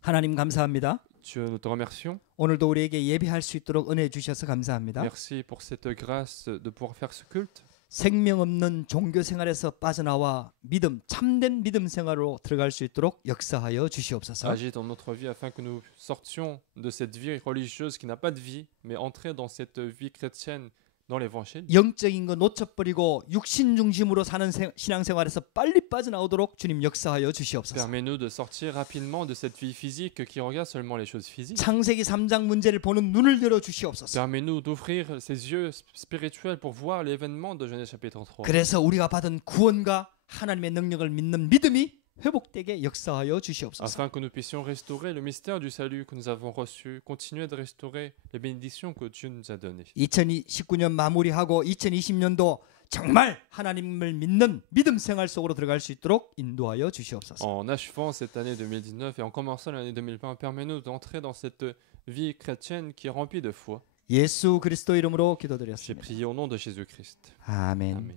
하나님 감사합니다. Dieu, nous te remercions. 오늘도 우리에게 예배할 수 있도록 은혜 주셔서 감사합니다. Merci pour cette grâce de pouvoir faire ce culte. 생명 없는 종교 생활에서 빠져나와 믿음, 참된 믿음 생활로 들어갈 수 있도록 역사하여 주시옵소서. Agis dans notre vie afin que nous sortions de cette vie religieuse qui n'a pas de vie, mais entrer dans cette vie chrétienne dans l'évangile. 영적인 거 놓쳐버리고 육신 중심으로 사는 신앙생활에서 빨리 빠져나오도록 주님 역사하여 주시옵소서. Permets-nous de sortir rapidement de cette vie physique qui regarde seulement les choses physiques. 창세기 3장 문제를 보는 눈을 열어 주시옵소서. Permets-nous d'ouvrir ses yeux spirituels pour voir l'événement de Genèse chapitre 3. 그래서 우리가 받은 구원과 하나님의 능력을 믿는 믿음이 회복되게 역사하여 주시옵소서. afin que nous puissions restaurer le mystère du salut que nous avons reçu, continuer de restaurer les bénédictions que Dieu nous a données. 2019년 마무리하고 2020년도 정말 하나님을 믿는 믿음 생활 속으로 들어갈 수 있도록 인도하여 주시옵소서. En achevant cette année 2019 et en commençant l'année 2020, permets-nous d'entrer dans cette vie chrétienne qui est remplie de foi. 예수 그리스도 이름으로 J'ai 기도드렸습니다. prié au nom de Jésus-Christ. 아멘. Amen.